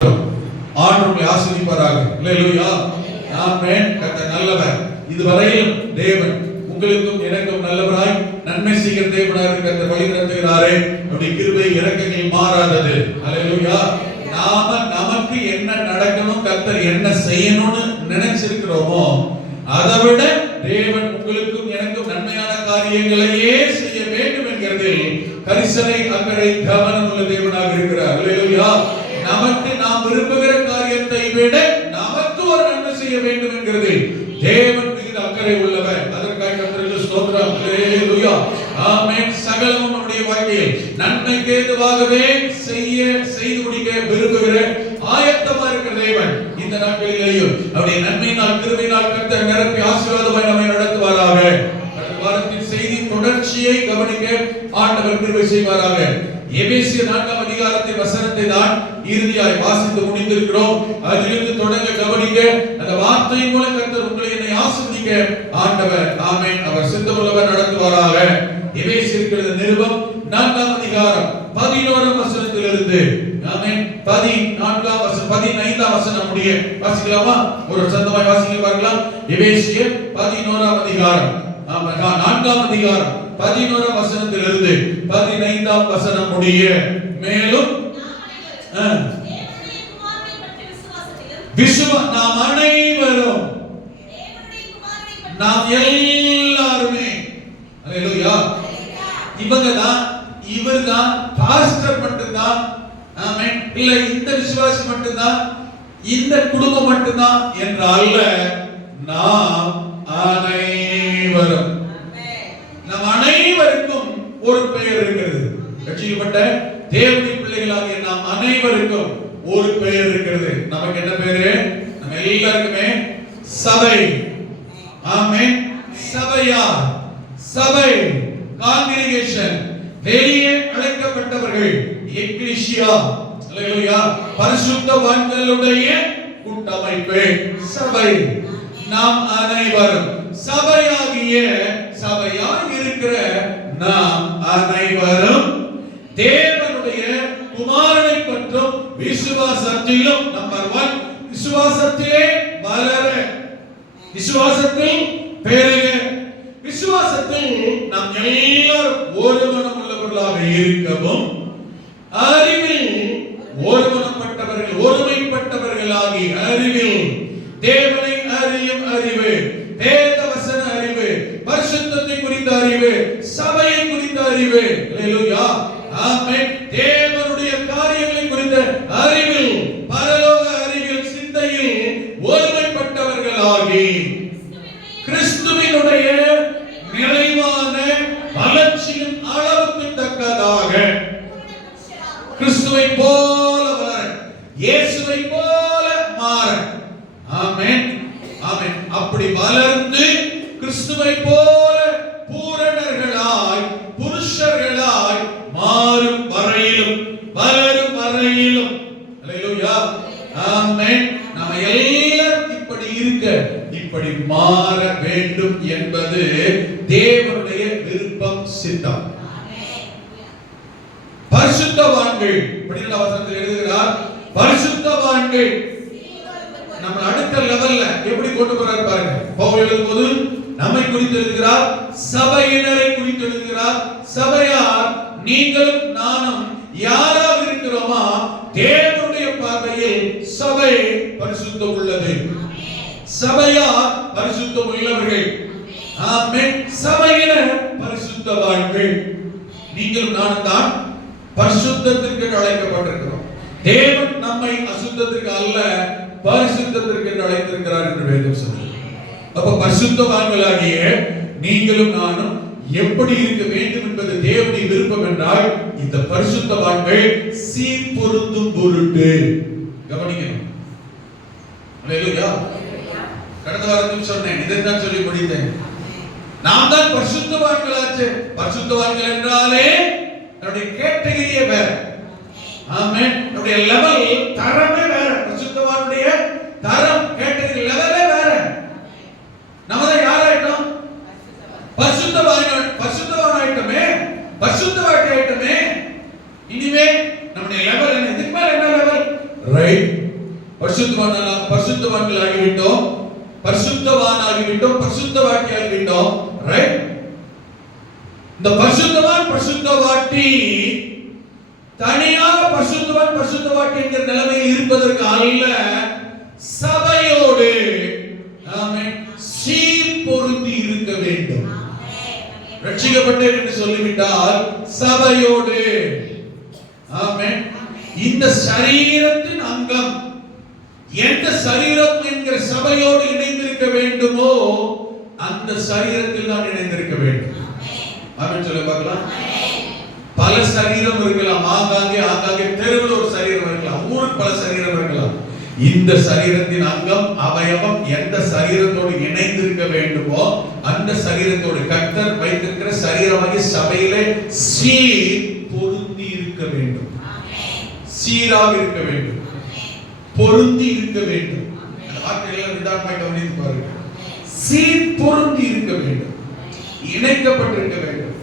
ஆண்டவரை ஆசீர்வதிப்பாராக. அல்லேலூயா. ஆமென். கர்த்தர் நல்லவர். இதுவரையில் தேவன் உங்களுக்கும் எனக்கும் நல்லவராய் நன்மை செய்கிற தேவனாக கர்த்தர் வழி நடத்துகிறாரே. அவருடைய கிருபை இரக்கங்கள் மாறாதது. அல்லேலூயா. நாம நமக்கு என்ன நடக்கணும், கர்த்தர் என்ன செய்யணும்னு நினைச்சிருக்கிறோமோ அதை விட தேவன் உங்களுக்கும் எனக்கும் நன்மையான காரியங்களையே செய்ய வேண்டும் என்கிறதில் கரிசனை அக்கறை கவனம் உள்ள தேவனாக இருக்கிறார். அல்லேலூயா. நமக்கு நாம் விரும்புகிற காரியத்தை விட நமக்கு ஒரு நன்மை செய்ய வேண்டும் என்கிறது தேவன் மிகுந்த அக்கறை உள்ளவர். அதற்காக கர்த்தருக்கு ஸ்தோத்திரம். அல்லேலூயா. ஆமென். சகலமும் நம்முடைய வாழ்க்கையில் நன்மைக்கு ஏதுவாகவே செய்து முடிக்க விரும்புகிற ஆயத்தமா இருக்கிற தேவன் இந்த நாட்களிலேயும் அவருடைய நன்மையினால் கிருபையினால் கர்த்தர் நிரப்பி ஆசீர்வாதமாய் நம்மை நடத்துவாராக. வாரத்தின் செய்தி தொடர்ச்சியை கவனிக்க ஆண்டவர் கிருபை செய்வாராக. எபேசியர் 4ஆம் அதிகாரத்தின் வசனத்தை தான் இறுதியாய் வாசித்து முடித்திருக்கிறோம். அதிலிருந்து தொடங்க கவனிக்க அந்த வார்த்தையின் மூலம் கர்த்தர் உங்களை என்னை ஆசீர்வதிக்க ஆண்டவர் ஆமென் அவர் சித்தமுள்ளவர் நடத்துவாராக. எபேசியர் நிருபம் 4ஆம் அதிகாரம் 11ஆம் வசனத்திலிருந்து ஆமென் 14ஆம் வசனம் 15ஆம் வசனம் முடிய வாசிக்கலாமா? ஒரு சத்தமாய் வாசிக்க பார்க்கலாம். எபேசியர் 11ஆம் அதிகாரம் 4ஆம் அதிகாரம் 11ஆம் வசனத்திலிருந்து 15ஆம் வசனம் முடிய. மேலும் நாம் அனைவரும் நாம் எல்லாருமே அல்லேலூயா இவங்கதான் இவர்தான் பாஸ்டர் மட்டும்தான் ஆமென் இல்ல இந்த விசுவாசி மட்டும்தான் இந்த குடும்பம் மட்டும்தான் என்ற அல்ல, நாம் அனைவரும் நம் அனைவருக்கும் ஒரு பெயர் இருக்கிறது. ரட்சிக்கப்பட்ட தேவனுடைய பிள்ளைகளாகிய நாம் அனைவருக்கும் ஒரு பெயர் இருக்கிறது. நமக்கு என்ன பெயரு? நம்ம எல்லாருக்குமே சபை. ஆமென். சபையா சபை காங்கிரிகேஷன் வெளியே அழைக்கப்பட்டவர்கள் எக்லீசியா. அல்லேலூயா. பரிசுத்தவான்களுடைய கூட்டமைப்பு சபை. நாம் அனைவரும் சபையாகிய சபையாய் இருக்கிற நாம் அனைவரும் தேவனுடைய குமாரனை பற்றும் விசுவாசத்திலும் நம்பர் 1 விசுவாசத்திலே வளர, விசுவாசத்தில் பெருக, விசுவாசத்தில் நாம் எல்லாரும் ஒரு மனம் உள்ளவர்களாக இருக்கவும், அறிவில் ஒருமனப்பட்டவர்கள் ஒருமைப்பட்டவர்களாகி அறிவில் தேவனை அறியும் அறிவு, வேத வசன அறிவு, பரிசுத்தத்தை குறித்த அறிவு, சபையை குறித்த அறிவு. அல்லேலூயா. ஆமென். தேவனுடைய காரியங்களை குறித்த அறிவில், பரலோக அறிவில், சிந்தையில் ஒருமைப்பட்டவர்களாகி கிறிஸ்துவினுடைய நிறைவான வளர்ச்சியின் அளவுக்கு தக்கதாக கிறிஸ்துவை போல வளர, இயேசுவை போல மாற. ஆமென். ஆமென். அப்படி வளர்ந்து கிறிஸ்துவை போல பூரணர்களாய் புருஷர்களாய் மாறும் வரையிலும் வளரும் வரையிலும். அல்லேலூயா. ஆமென். நாம எல்லாரும் இப்படி இருக்க, இப்படி மாற வேண்டும் என்பது தேவனுடைய விருப்பம், சித்தம். பரிசுத்தவான்கள் படிக்கிற வசனத்தில் எழுதுகிறார், பரிசுத்தவான்கள் நம்ம அடுத்த லெவல்ல எப்படி கொண்டு போறாரு பாருங்க. பவுல் எழுதும்போது நம்மை குறித்து எழுதுகிறார், சபையினரை குறித்து எழுதுகிறார். சபையார் நீங்களும் நானும் யாராக இருக்கிறோமா, தேவனுடைய பார்வையில் சபை பரிசுத்தம் உள்ளது. சபையார் பரிசுத்தம் உள்ளவர்கள். ஆமென். சபையினர் பரிசுத்தவான்கள். நீங்களும் நானும் தான் பரிசுத்தத்திற்கு அழைக்கப்பட்டிருக்கிறோம். தேவன் நம்மை அசுத்தத்திற்கு அல்ல பரிசுத்தத்திற்கு அழைத்திருக்கிறார் என்று வேதம் சொல்லுகிறது. அப்ப பரிசுத்தவான்களாகிய நீங்களும் நானும் எப்படி இருக்க வேண்டும் என்பது தேவனுடைய விருப்பம் என்றால் இந்த பரிசுத்தவான்கள் சீர் பொருந்தும் பொருட்டு கவனிக்கணும். அல்லேலூயா. கடந்த வாரத்தில் சொன்னேன், இதைத்தான் சொல்லி முடித்தேன். நாம் தான் பரிசுத்தவான்களாச்சு. பரிசுத்தவான்கள் என்றாலே நம்முடைய கேட்டகரியே வேற. ஆமென். நம்முடைய லெவல் தரமே வேற. பரிசுத்தவானுடைய தரம் கேட்டகரி லெவலே வேற. நம்ம தான் யாராயிட்டோம்? பரிசுத்தவானாயிட்டோமே, பரிசுத்தவாட்டி ஆயிட்டோமே. இனிமே நம்முடைய லெவல் என்ன? இதுக்கு மேல என்ன லெவல்? ரைட்? பரிசுத்தவான்களாகிவிட்டோம், பரிசுத்தவானாகிவிட்டோம், பரிசுத்தவாட்டியாகிவிட்டோம். ரைட்? இந்த பரிசுத்தவான் பரிசுத்தவாட்டி தனியாக பரிசுத்தவான் பரிசுத்தவாட்டி என்கிற நிலைமையில் இருப்பதற்கு அல்ல, சபையோடு ஆமென் சீர் பொருந்தி இருக்க வேண்டும். ரட்சிக்கப்பட்டேன் என்று சொல்லிவிட்டால் சபையோடு ஆமென் இந்த சரீரத்தின் அங்கம் எந்த சரீரம் என்கிற சபையோடு இணைந்திருக்க வேண்டுமோ அந்த சரீரத்தில் தான் இணைந்திருக்க வேண்டும். ஆமென் சொல்ல பார்க்கலாம். பல சரீரம் இருக்கலாம், ஆங்காங்கே தெருவில் ஒரு சரீரம் இருக்கலாம், ஊருக்கு பல சரீரம் இருக்கலாம். இந்த சரீரத்தின் அங்கம் அவயவம் எந்த சரீரத்தோடு இணைந்திருக்க வேண்டுமோ அந்த சரீரத்தோடு கர்த்தர் வைத்திருக்கிற சரீரமாகிய சபையிலே சீர் பொருந்தி இருக்க வேண்டும், சீராக இருக்க வேண்டும், பொருந்தி இருக்க வேண்டும். வார்த்தைகளை நிதானமாக கவனித்து பாருங்க. சீர் பொருந்தி இருக்க வேண்டும், இணைக்கப்பட்டிருக்க வேண்டும்.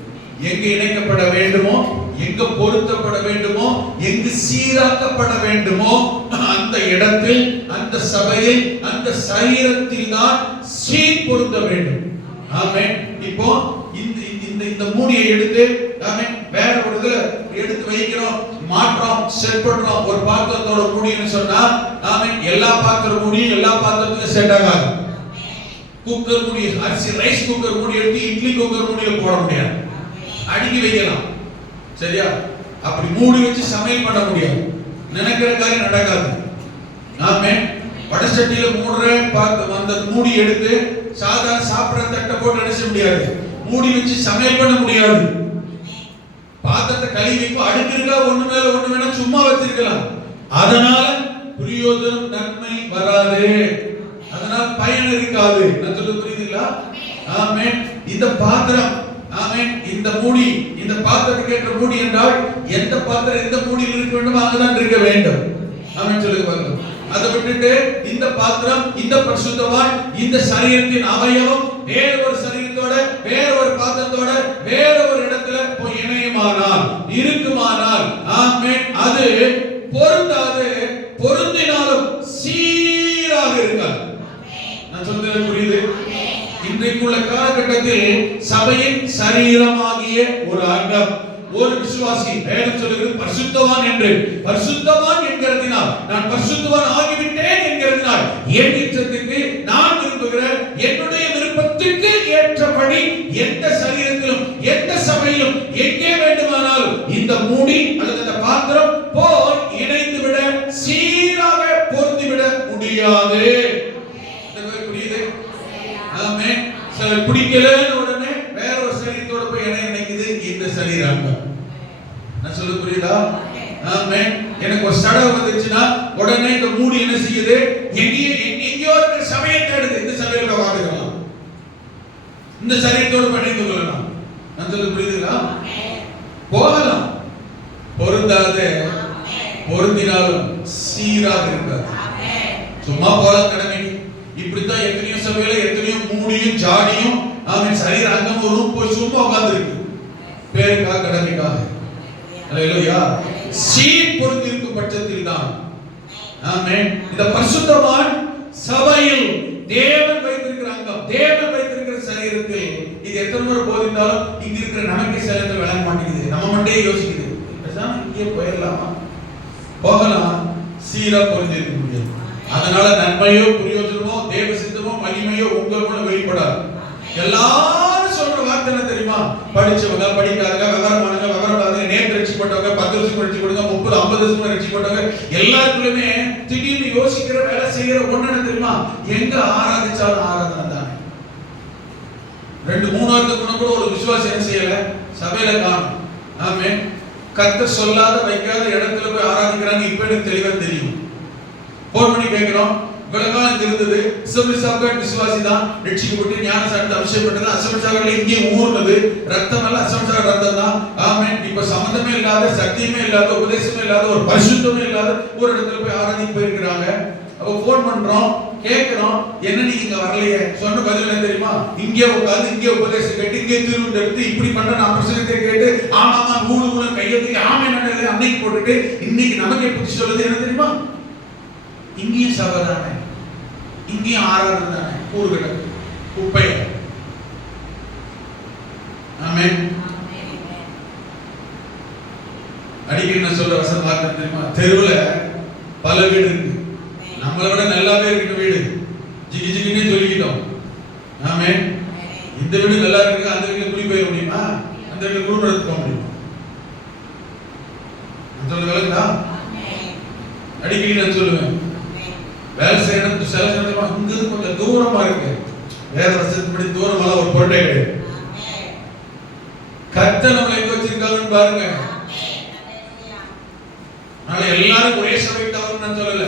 எங்க இணைக்கப்பட வேண்டுமோ, எங்க பொருத்தப்பட வேண்டுமோ, எங்கு சீராக்கப்பட வேண்டுமோ அந்த இடத்தில், அந்த சபையில், அந்த சரீரத்தில் தான் சீர் பொருத்த வேண்டும். ஆமென். இப்போ இந்த மூடியை எடுத்து ஆமென் வேற ஒரு இதுல எடுத்து வைக்கிறோம், மாற்றோம், செட் பண்றோம். ஒரு பாத்திரத்தோட மூடின்னு சொன்னா ஆமென் எல்லா பாத்திர மூடியும் எல்லா பாத்திரத்துக்கும் செட் ஆகாது. குக்கர் மூடி, அரிசி ரைஸ் குக்கர் மூடி எடுத்து இட்லி குக்கர் மூடியில போட முடியாது, அடுக்கி வைக்கலாம். சரியா? அப்படி மூடி வச்சு சமையல் பண்ண முடியாது, நினைக்கிற காரியம் நடக்காது. ஆமென். வடசட்டியில மூடுறேன் பார்த்து அந்த மூடி எடுத்து சாதாரண சாப்பிடுற தட்டை போட்டு அடிச்ச முடியாது, மூடி வச்சு சமையல் பண்ண முடியாது. பாத்திரத்தை கழுவி வைப்போ அடுக்கு இருக்கா, ஒண்ணு மேல ஒண்ணு வேணா சும்மா வச்சிருக்கலாம். அதனால பிரயோஜனம் நன்மை வராது, அதனால பயன் இருக்காது. நான் சொல்ல புரியுதுங்களா? ஆமென். இந்த பாத்திரம் ஆமென் இந்த மூடி, இந்த பாத்திரத்துக்கு ஏற்ற மூடி என்றால் எந்த பாத்திரம் எந்த மூடியில் இருக்க வேண்டும் அங்கதான் இருக்க வேண்டும். ஆமென் சொல்லுங்க பாருங்க. அதை விட்டுட்டு இந்த பாத்திரம், இந்த பரிசுத்தவான், இந்த சரீரத்தின் அவயவம் வேற ஒரு சரீரத்தோட, வேற ஒரு பாத்திரத்தோட, வேற ஒரு இடத்துல போய் இணையுமானால், இருக்குமானால் ஆமென் அது பொருந்தாது. பொருந்தினாலும் சீராக இருக்காது. நான் சொல்றது புரியுது? இன்றைக்குள்ள காலகட்டத்தில் சபையின் சரீரமாகிய ஒரு அங்கம், ஒரு விசுவாசி வேதம் சொல்லுகிறது பரிசுத்தவான் என்று. பரிசுத்தவான் என்கிறதினால், நான் பரிசுத்தவான் ஆகிவிட்டேன் என்கிறதினால் என் இஷ்டத்துக்கு நான் விரும்புகிற என்னுடைய விருப்பத்துக்கு ஏற்றபடி எந்த சரீரத்திலும் எந்த சபையிலும் எங்கே வேண்டுமானாலும் இந்த மூடி அல்லது இந்த பாத்திரம் போய் இணைந்து விட, சீராக பொருந்திவிட முடியாது. புரியுது? ஆமென். பிடிக்கலன்னு உடனே வேற ஒரு சரீரத்தோட போய் இணைக்குது இந்த சரீரம். நான் சொல்ல புரியுதா? ஆமென். எனக்கு ஒரு சடை வந்துச்சுன்னா உடனே இந்த மூடி என்ன செய்யுது, எங்கேயோ இருக்கிற சபையை தேடுது, இந்த சபையில வாடுகலாம், இந்த சரீரத்தோட இணைந்து கொள்ளலாம். நான் சொல்ல புரியுதுங்களா? போகலாம், பொருந்தாது. பொருந்தினாலும் சீராக இருக்காது. சும்மா போல கடமைக்கு இப்படித்தான் எத்தனையோ சபையில எத்தனையோ மூடியும் ஜாடியும் ஆமென் சரீர அங்கம் ஒரு போய் சும்மா உட்கார்ந்து இருக்கு, பேருக்காக கடமைக்காக. அல்லேலூயா. சீர் பொருந்தி இருக்கும் பட்சத்தில் தான் ஆமென் இந்த பரிசுத்தவான் சபையில் தேவன் வைத்திருக்கிற அங்கம், தேவன் வைத்திருக்கிற சரீரத்தில் இது எத்தனை முறை போதித்தாலும் இங்க இருக்கிற நமக்கு சிலது விளங்க மாட்டேங்குது. நம்ம மட்டும் யோசிக்குது, பேசாம இங்கே போயிடலாமா? போகலாம், சீரா பொருந்தி இருக்க முடியாது. அதனால நன்மையோ பிரயோஜனமோ தேவ சித்தமோ மகிமையோ உங்களுக்குள்ள வெளிப்படாது. எல்லாரும் சொல்ற வார்த்தை என்ன தெரியுமா? படிச்சவங்க, படிக்காதவங்க, விவரமானவங்க, விவரமானவங்க, நேற்று ரட்சிக்கப்பட்டவங்க, 10 வருஷம் ரட்சிக்கப்பட்டவங்க, 30, 50 வருஷம் ரட்சிக்கப்பட்டவங்க, எல்லாருக்குள்ளயுமே திடீர்னு யோசிக்கிற வேலை செய்யற ஒண்ணு என்ன தெரியுமா? எங்க ஆராதிச்சாலும் ஆராதனை தானே. 2-3 வருஷத்துக்கு கூட ஒரு விசுவாசி என்ன செய்யல, சபையில காணும். ஆமென். கர்த்தர் சொல்லாத வைக்காத இடத்துல போய் ஆராதிக்கிறாங்க. இப்ப எனக்கு தெளிவா தெரியும். போன் பண்ணி கேட்கிறோம், இவ்வளவு இருந்தது அசெம்பிளி சாக்கர் விசுவாசி தான், ரட்சிக்கப்பட்டு ஞான சாட்சி அபிஷேகப்பட்டது, அசெம்பிளி சாக்கர்ல இங்கே ஊர்னது ரத்தம் எல்லாம் அசெம்பிளி சாக்கர் ரத்தம் தான். ஆமென். இப்ப சம்பந்தமே இல்லாத, சத்தியமே இல்லாத, உபதேசமே இல்லாத, ஒரு பரிசுத்தமே இல்லாத ஒரு இடத்துல போய் ஆராதிக்க போயிருக்கிறாங்க. அப்ப போன் பண்றோம், கேட்கிறோம், என்ன நீங்க இங்க வரலையே? சொன்ன பதில் என்ன தெரியுமா? இங்கே உட்கார்ந்து இங்கே உபதேசம் கேட்டு இங்கே திருவிழா எடுத்து இப்படி பண்ற நான் பிரசங்கத்தை கேட்டு ஆமாமா ஊழு கையத்துக்கு ஆமை நடந்தது அன்னைக்கு போட்டுட்டு இன்னைக்கு நமக்கு எப்படி சொல்லுது என்ன தெரியுமா? இங்கேயும் சபை தானே, இங்கேயும் ஆராதனை தானே, கூறு கிடக்கு குப்பை. ஆமென். அடிக்கடி நான் சொல்ற வசனம் பார்க்க தெரியுமா? தெருவுல பல வீடு இருக்கு, நம்மளை விட நல்லாவே இருக்கிற வீடு ஜிகி ஜிகின்னு சொல்லிக்கிட்டோம். ஆமென். இந்த வீடு நல்லா இருக்கு, அந்த வீட்டுல குடி போயிட முடியுமா? அந்த வீட்டுல குடும்பம் போக முடியுமா? சொல்ல விளக்குதா? அடிக்கடி நான் சொல்லுவேன், வேலை செய்யணும் சில சமயமா இங்கிருந்து கொஞ்சம் தூரமா இருக்கு, வேற வருஷத்துப்படி தூரமால ஒரு பொருட்டே கிடையாது. கர்த்தர் நம்மளை எங்க வச்சிருக்காங்கன்னு பாருங்க. அதனால எல்லாரும் ஒரே சபைக்கு வரணும்னு நான் சொல்லல,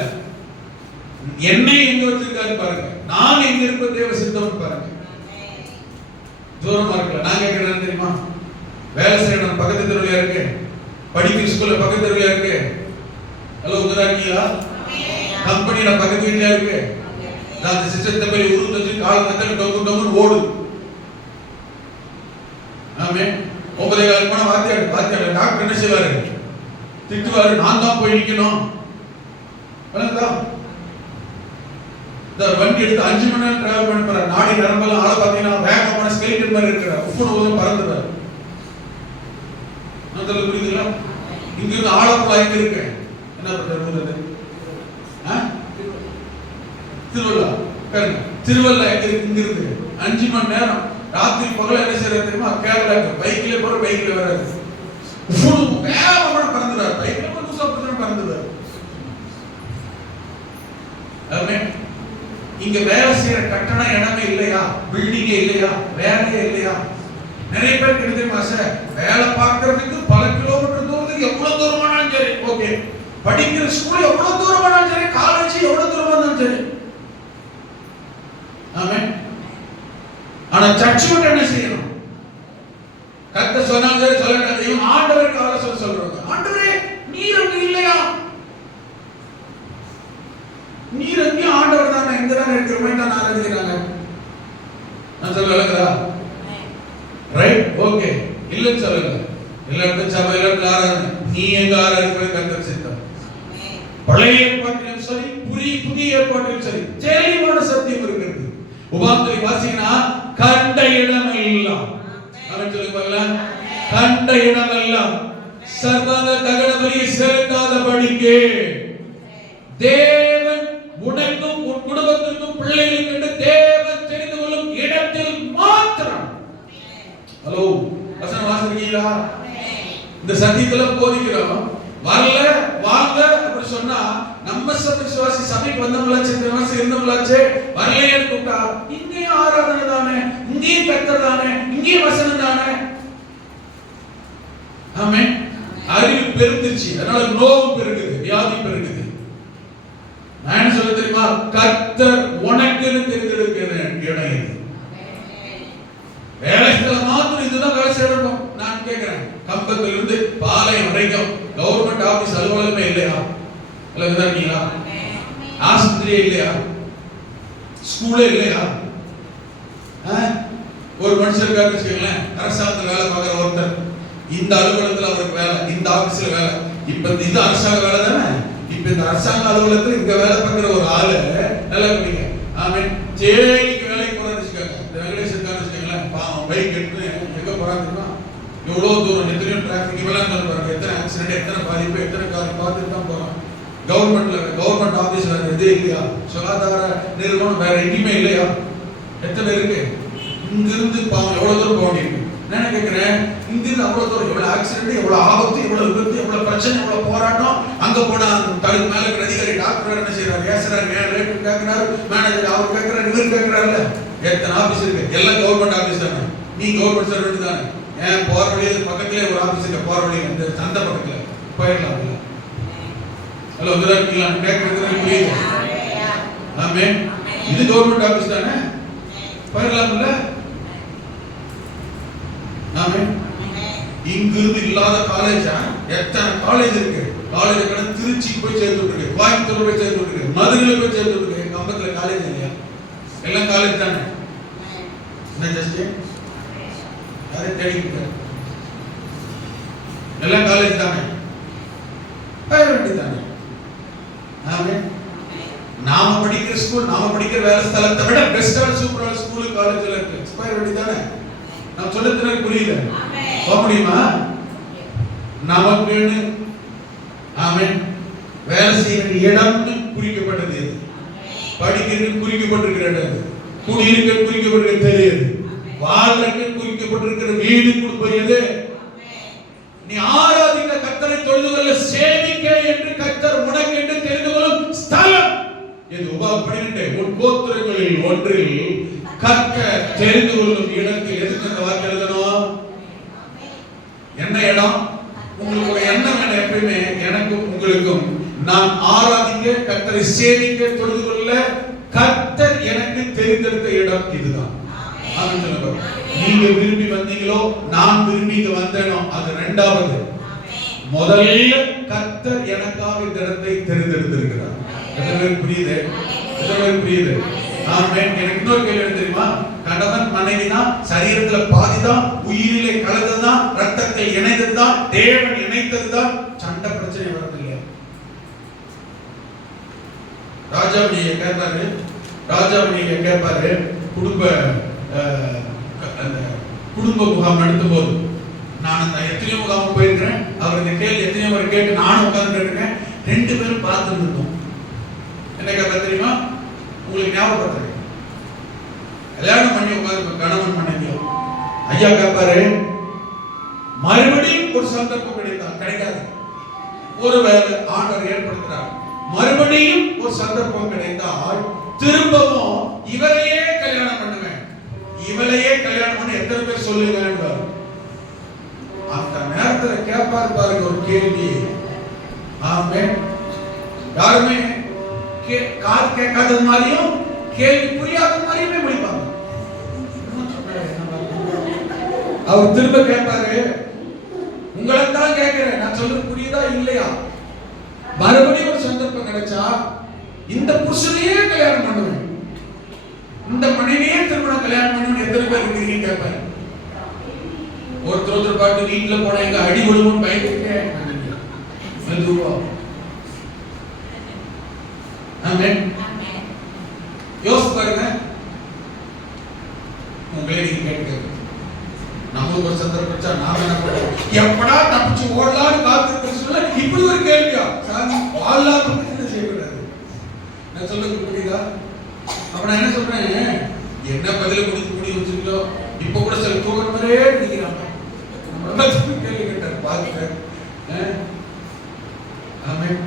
என்னை எங்க வச்சிருக்காரு பாருங்க, நான் எங்க இருப்ப தேவ சித்தம் பாருங்க. தூரமா இருக்கல. நான் கேட்கிறேன் தெரியுமா, வேலை செய்யணும் பக்கத்து தெருவியா இருக்கு, படிக்கிற ஸ்கூல்ல பக்கத்து தெருவியா இருக்கு, ஹலோ உங்கதான் இருக்கீங்களா? கம்பெனியில பக்கத்து வீட்டுல இருக்கு, அந்த சிஸ்டத்தை போய் உருத்து வச்சு கால கத்தல டொங்கு டொங்குன்னு ஓடு. ஆமே. 9:15 மணி வாத்தியார் டாக்டர் என்ன செய்வாரு? திட்டுவாரு, நான் தான் போய் நிக்கணும். இந்த வண்டி எடுத்து 5 மணி நேரம் டிராவல் பண்ணி போற நாடி நரம்பெல்லாம் ஆள பாத்தீங்கன்னா வேகமான ஸ்கெலிட்டன் மாதிரி இருக்கிற உப்புன ஊதம் பறந்துறாரு. அதெல்லாம் புரியுதுங்களா? இங்க இருந்து ஆழப்புழா இங்க இருக்கு, என்ன பண்றது? திருவள்ளா திருவள்ளா எங்க இருக்கு? இங்க இருக்கு 5 மணி நேரம் ராத்திரி பகல என்ன செய்யறது தெரியுமா? கேரளாக்கு பைக்ல போற, பைக்ல வராது, வேகமான பறந்துறாரு, பைக்ல போய் தூசம் பறந்துறாரு. இங்க வேலை செய்யற கட்டண இடமே இல்லையா? பில்டிங்கே இல்லையா? வேலையே இல்லையா? நிறைய பேருக்கு என்ன தெரியுமா சார், வேலை பார்க்கறதுக்கு பல கிலோமீட்டர் தூரத்துக்கு எவ்வளவு தூரமானாலும் சரி, ஓகே. படிக்கிற ஸ்கூல் எவ்வளவு தூரமானாலும் சரி, காலேஜ் எவ்வளவு தூரமா இருந்தாலும் சரி. ஆமென். ஆனா சர்ச் மட்டும் என்ன செய்யணும்? கர்த்தர் சொன்னாங்க சரி சொல்லணும், இவங்க ஆண்டவருக்கு ஆலோசனை சொல்றாங்க. ஆண்டவரே நீர் அங்க இல்லையா? நீர் அங்கே ஆண்டவர் தானே, எங்க தானே இருக்கிற தான் ஆராதிக்கிறாங்க. நான் சொல்ல விளக்குதா? Right, okay. இல்லன்னு சொல்லல, எல்லாருக்கும் சபையில ஆராதனை, நீ எங்க ஆராதிக்கிறது கர்த்தர் சித்தம். பழைய ஏற்பாட்டிலும் சரி, புதிய ஏற்பாட்டிலும் சரி, தெளிவான சத்தியம் இருக்கிறது. உபாகமத்தை வாசினா கண்ட இடமெல்லாம், அவன் சொல்லுவாங்கல்ல, கண்ட இடமெல்லாம் சர்வாங்க தகன பலியை செலுத்தாதபடிக்கு தேவன் உனக்கும் உன் குடும்பத்திற்கும் பிள்ளைகளுக்கு என்று தேவன் தெரிந்து கொள்ளும் இடத்தில் மாத்திரம். ஹலோ, வசனம் வாசிக்கிறீங்களா? இந்த சத்தியத்துல போதிக்கிறோம். வரல வாங்க அப்படி சொன்னா நம்ம விசுவாசி சபைக்கு வந்தவங்களாச்சு, இந்த மாசம் இருந்தவங்களாச்சு, வரலையேன்னு கூப்பிட்டா இங்கேயும் ஆராதனை தானே, இங்கேயும் கர்த்தர் தானே, இங்கேயும் வசனம் தானே. ஆமென். அறிவு பெருந்துச்சு, அதனால நோவு பெருகுது, வியாதி பெருகுது. நான் என்ன சொல்ல தெரியுமா? கர்த்தர் உனக்குன்னு தெரிந்திருக்கிற இடம் இது. வேலை ஸ்தலம் மாத்திரம் இதுதான் வேலை செய்யணும். நான் கேட்கிறேன், கம்பத்துல இருந்து பாளையம் வரைக்கும் கவர்மெண்ட் ஆபீஸ் அலுவலகமே இல்லையா? இல்ல இருக்கீங்களா? ஆஸ்பத்திரியே இல்லையா? ஸ்கூலே இல்லையா? ஒரு மனுஷன் இருக்காரு வச்சுக்கோங்களேன், அரசாங்கத்தில் வேலை பார்க்குற ஒருத்தர், இந்த அலுவலகத்தில் அவருக்கு வேலை, இந்த ஆபீஸ்ல வேலை. இப்ப இது அரசாங்க வேலை தானே. இப்ப இந்த அரசாங்க அலுவலகத்தில் இங்க வேலை பார்க்குற ஒரு ஆளு நல்லா இருக்கீங்க. ஆமென். தேனிக்கு வேலைக்கு போறான்னு வச்சுக்கோங்க, இந்த வெங்கடேசன் கார் வச்சுக்கோங்களேன், பாவம் பைக் எடுத்து எங்க போறாங்கன்னா எவ்வளவு தூரம், எத்தனையோ டிராபிக் இவெல்லாம் பாருங்க, எத்தனை ஆக்சிடென்ட், எத்தனை பாதிப்பு, எத்தனை கார் பார்த்துட்டு தான் போறோம். கவர்மெண்ட் ஆபீஸ்ல இதே இல்லையா? சுகாதார நிறுவனம் வேற எங்கேயுமே இல்லையா? எத்தனை இருக்கு? இங்கிருந்து பாவம் எவ்வளவு தூரம் போக வேண்டியிருக்கு. நான் கேட்கிறேன், இங்கிருந்து அவ்வளவு தூரம், எவ்வளவு ஆக்சிடென்ட், எவ்வளவு ஆபத்து, எவ்வளவு விபத்து, எவ்வளவு பிரச்சனை, எவ்வளவு போராட்டம். அங்க போனா தனக்கு மேல இருக்கிற அதிகாரி டாக்டர் என்ன செய்யறாரு? ஏசுறாரு, ஏன் ரேட் கேட்கிறாரு, மேனேஜர் அவர் கேட்கிறாரு, இவர் கேட்கிறாருல்ல. எத்தனை ஆபீஸ் இருக்கு? எல்லாம் கவர்மெண்ட் ஆபீஸ் தானே. நீ கவர்மெண்ட் சர்வெண்ட் தானே. ஏன் போற வழியில பக்கத்திலே ஒரு ஆபீஸ் இருக்கு, போற வழியில இந்த சந்தை பக்கத்துல போயிடலாம். ஹலோ, இருக்கீங்களா? கேட்கறது புரியுது? ஆமென். இது கவர்மெண்ட் ஆபீஸ் தானே, போயிடலாம்ல. ஆமென். இங்கிருந்து இல்லாத காலேஜா? எத்தனை காலேஜ் இருக்கு. காலேஜ் கடை திருச்சி போய் சேர்ந்து இருக்கு, கோயம்புத்தூர் போய் சேர்ந்து இருக்கு, மதுரையில போய் சேர்ந்து இருக்கு. கம்பத்துல காலேஜ் இல்லையா? எல்லாம் காலேஜ் தானே. என்ன ஜஸ்ட் யாரை தேடிக்கிட்டு எல்லாம் காலேஜ் தானே, வேண்டி தானே. ஆமென். நாம படிக்கிற ஸ்கூல், நாம படிக்கிற வேலை ஸ்தலத்தை விட பெஸ்டான சூப்பரான ஸ்கூல் காலேஜ்ல இருக்கு. எக்ஸ்பயர் வேண்டியதானே? நான் சொல்லுறது புரியல? போக முடியுமா? நமக்குன்னு ஆமென் வேலை செய்ய வேண்டிய இடம்னு குறிக்கப்பட்டது, படிக்கிறது குறிக்கப்பட்டிருக்கிற இடம், குடியிருக்க குறிக்கப்பட்டிருக்க தெரியுது, வாழ்க்கை குறிக்கப்பட்டிருக்கிற வீடு கொடுப்பது. நீ ஆராதிக்க கர்த்தரை தொழுது கொள்ள சேவிக்க என்று கர்த்தர் உனக்கு என்று தெரிந்து கொள்ளும் ஸ்தலம் இது. உபாகமம் 12 உன் கோத்திரங்களில் ஒன்றில் கர்த்தர் தெரிந்து கொள்ளும் இடத்தில் எதுக்கு அந்த வார்த்தை எழுதணும்? என்ன இடம்? உங்களுக்கு ஒரு எண்ணம் என்ன? எப்பயுமே எனக்கும் உங்களுக்கும் நான் ஆராதிக்க கர்த்தரை சேவிக்க தொழுது கொள்ள கர்த்தர் எனக்கு தெரிந்தெடுத்த இடம் இதுதான். நீங்க விரும்பி வந்தீங்களோ நான் விரும்பி வந்தேனோ அது இரண்டாவது. முதல்ல கர்த்தர் எனக்காக இந்த இடத்தை தெரிந்தெடுத்திருக்கிறார். புரியுது? புரியுது? ஆமென். எனக்கு இன்னொரு கேள்வி தெரியுமா? கணவன் மனைவி தான் சரீரத்துல பாதிதான், உயிரிலே கலந்ததுதான், ரத்தத்தை இணைந்ததுதான், தேவன் இணைத்ததுதான். சண்டை பிரச்சனை வரது இல்லையா? ராஜாவணியை கேட்பாரு குடும்ப முகாம் நடத்தும் போது. நான் அந்த எத்தனையோ முகாம் போயிருக்கிறேன். அவர் இந்த கேள்வி எத்தனையோ முறை கேட்டு நானும் உட்கார்ந்து இருக்கேன். 2 பேரும் பார்த்துட்டு இருந்தோம். என்ன கேட்பா தெரியுமா? உங்களுக்கு ஞாபகப்படுத்துறேன். கல்யாணம் பண்ணி உட்கார்ந்து கணவன் மனைவியோ ஐயா கேட்பாரு, மறுபடியும் ஒரு சந்தர்ப்பம் கிடைக்காது. ஒருவேளை ஆண்டவர் ஏற்படுத்துறார், மறுபடியும் ஒரு சந்தர்ப்பம் கிடைத்தால் திரும்பவும் இவரையே கல்யாணம் பண்ணுவேன், இவளையே கல்யாணம் பண்ண எத்தனை பேர் சொல்லுங்க? அந்த நேரத்தில் கேட்பாரு பாருங்க ஒரு கேள்வி. ஆமென். யாருமே காது கேட்காத மாதிரியும் கேள்வி புரியாத மாதிரியுமே முடிப்பாங்க. அவர் திரும்ப கேட்பாரு, உங்களைத்தான் கேட்கிறேன், நான் சொல்றது புரியுதா இல்லையா? மறுபடியும் ஒரு சந்தர்ப்பம் கிடைச்சா இந்த புருஷனையே கல்யாணம் பண்ணுவேன், இந்த மனைவியே திருமணம் கல்யாணம் பண்ணுவேன் எத்தனை பேர் இருக்கீங்கன்னு கேட்பாரு. ஒருத்தர் பாட்டு வீட்டுல போன எங்க அடி விழுவும் பயந்துருக்கேன். யோசிச்சு பாருங்க. உங்களே நீங்க கேட்க நமக்கு ஒரு சந்தர்ப்பம் நாம என்ன பண்ணுவோம்? எப்படா தப்பிச்சு ஓடலான்னு காத்து சொல்ல இப்படி ஒரு கேள்வியா? வாழ்நாள் என்ன செய்யக்கூடாது? நான் சொல்றது புரியுதா? அப்ப நான் என்ன சொல்றேன், என்ன பதில முடிச்சு வச்சிருக்கோ இப்ப கூட சில தூக்கம் மாதிரியே நினைக்கிறாங்க. கேள்வி கேட்டார் பாருங்க. ஆமென்.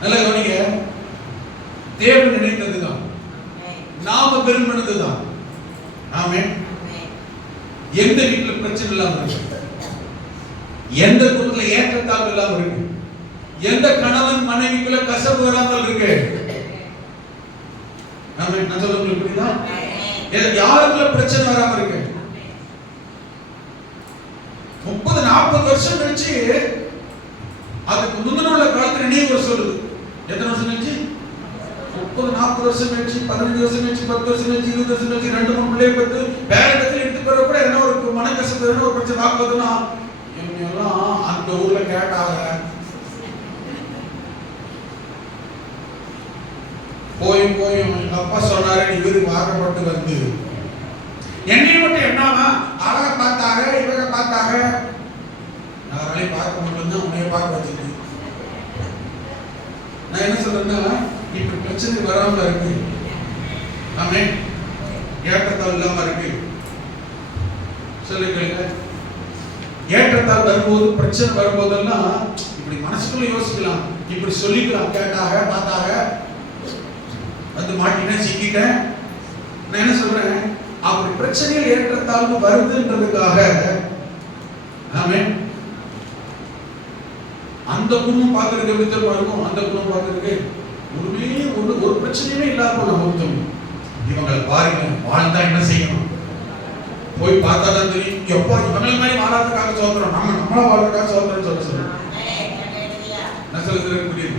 நல்ல கவனிங்க. தேவன் நினைத்ததுதான், நாம விரும்பினதுதான். ஆமென். எந்த வீட்டுல பிரச்சனை இல்லாம இருக்கு, எந்த குடும்பத்துல ஏற்றத்தாழ்வு இல்லாம இருக்கு, எந்த கணவன் மனைவிக்குள்ள கசப்பு வராமல் இருக்கு. ஆமென். நான் சொல்றது புரியுதா? யாருக்குள்ள பிரச்சனை வராம இருக்கு. 30-40 வருஷம் கழிச்சு அதுக்கு முந்தின உள்ள காலத்துல நினைவு சொல்லுது. எத்தனை வருஷம் கழிச்சு? 30-40 வருஷம் கழிச்சு, 15 வருஷம் கழிச்சு, 10 வருஷம் கழிச்சு, 20 வருஷம் கழிச்சு 2-3 பிள்ளையை பெற்று பேரண்டத்தில் எடுத்து போற கூட என்ன ஒரு மனக்கசப்பு, என்ன ஒரு பிரச்சனை ஆகுதுன்னா எல்லாம் அந்த ஊர்ல கேட்டாங்க. போயும் எங்க அப்பா சொன்னாரு, நீ வீடு வாக்கப்பட்டு வந்து என்னை மட்டும் என்னவா அழக பார்த்தாங்க, இவங்க பார்த்தாங்க, யாராலையும் பார்க்க மட்டும்தான் உன்னைய பார்க்க வச்சுட்டு. நான் என்ன சொல்றேன்னா, இப்ப பிரச்சனை வராம இருக்கு. ஆமென். ஏற்றத்தாழ் இல்லாம இருக்கு. சொல்லுங்க. ஏற்றத்தாழ் வரும்போது, பிரச்சனை வரும்போதெல்லாம் இப்படி மனசுக்குள்ள யோசிக்கலாம், இப்படி சொல்லிக்கலாம். கேட்டாங்க, பார்த்தாங்க, வந்து மாட்டினேன், சிக்கிட்டேன். நான் என்ன சொல்றேன், அப்படி பிரச்சனையில் ஏற்றத்தாழ்வு வருதுன்றதுக்காக ஆமென் அந்த குடும்பம் பார்க்கறதுக்கு எப்படி தெரியுமா இருக்கும்? அந்த குடும்பம் பார்க்கறதுக்கு ஒரு பிரச்சனையுமே இல்லாம நம்ம ஒருத்தம் இவங்களை பாருங்க வாழ்ந்தா என்ன செய்யணும் போய் பார்த்தா தான் தெரியும். எப்போ இவங்களை மாதிரி வாழறதுக்காக சோதரம், நம்மளா வாழ்றதுக்காக சோதரம் சொல்ல நான் சொல்லுறது புரியுது.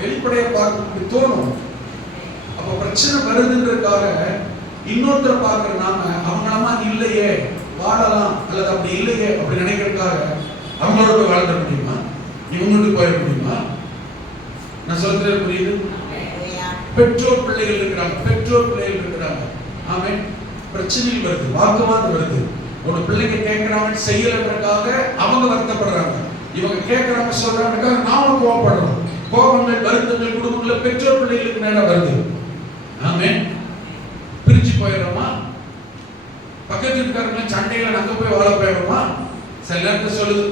வெளிப்படையை பார்க்க தோணும். அப்ப பிரச்சனை வருதுன்றதுக்காக இன்னொருத்தரை பார்க்கிற நாம அவங்களமா இல்லையே வாழலாம் அல்லது அப்படி இல்லையே அப்படி நினைக்கிறதுக்காக அவங்களோட போய் வாழ்ந்துட முடியுமா? இவங்களோட போயிட முடியுமா? நான் சொல்றது புரியுது? பெற்றோர் பிள்ளைகள் இருக்கிறாங்க. ஆமென். பிரச்சனைகள் வருது, வாக்குவாதம் வருது. ஒரு பிள்ளைங்க கேட்கறாங்க செய்யலன்றதுக்காக அவங்க வருத்தப்படுறாங்க, இவங்க கேட்கறாங்க சொல்றாங்கன்றதுக்காக நாம கோபப்படுறோம். கோபங்கள், வருத்தங்கள் குடும்பங்கள்ல பெற்றோர் பிள்ளைகளுக்கு நேரம் வருது. ஆமென். பிரிச்சு போயிடுறோமா? பக்கத்து இருக்காருங்க சண்டையில நாங்க போய் வாழ போயிடுறோமா? சில நேரத்தில் சொல்லுது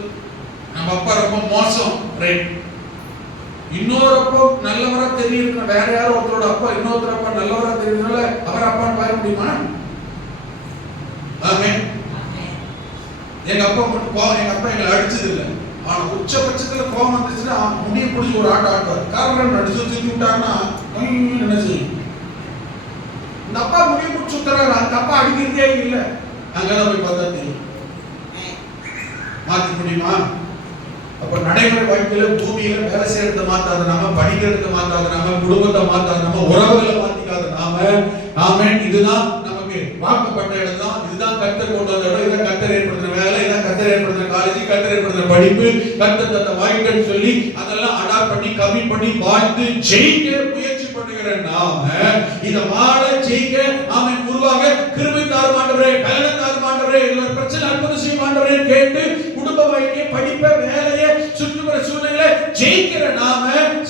நம்ம அப்பா ரொம்ப மோசம், ரைட். இன்னொரு அப்பா நல்லவரா தெரியுது, வேற யாரோ ஒருத்தரோட அப்பா இன்னொருத்தர் அப்பா நல்லவரா தெரியுதுனால அவர் அப்பான்னு பாய முடியுமா? ஆமென். எங்க அப்பா எங்களை அடிச்சது இல்லை, ஆனா உச்சபட்சத்துல கோபம் வந்துச்சுன்னா முடிய பிடிச்சி ஒரு ஆட்டுவார். காரணம் நடிச்சு சுத்தி விட்டாங்கன்னா என்ன செய்யும்? இந்த அப்பா முடிய பிடிச்சி சுத்துறாரு, அந்த அப்பா அடிக்கிறதே இல்லை. அங்கதான் போய் பார்த்தா தெரியும். மாத்த முடியுமா? அப்ப நடைமுறை வாழ்க்கையில பூமியில வேலை செய்யறத மாத்தாத நாம, படிக்கிறத மாத்தாத நாம, குடும்பத்தை மாத்தாத நாம, உறவுகளை மாத்திக்காத நாம, ஆமென். இதுதான் நமக்கு வாக்கப்பட்ட இடம் தான். இதுதான் கர்த்தர் கொண்டு வந்த இடம், இதான் கர்த்தர் ஏற்படுத்தின வேலை, இதான் கர்த்தர் ஏற்படுத்தின காலேஜ், கர்த்தர் ஏற்படுத்தின படிப்பு, கர்த்தர் தந்த வாய்ப்புன்னு சொல்லி அதெல்லாம் அடாப்ட் பண்ணி கம்மி பண்ணி வாழ்ந்து ஜெயிக்க முயற்சி பண்ணுகிற நாம இத வாழ ஜெயிக்க ஆமென் உருவாக கிருபை தாரும் ஆண்டவரே, பலனை தாரும் ஆண்டவரே, இதுல பிரச்சனை அற்புதம் செய்யும் ஆண்டவரே கேட்டு குடும்ப வாழ்க்கையை, படிப்பை, வேலையை, சுற்றுப்புற சூழ்நிலை ஜெயிக்கிற நாம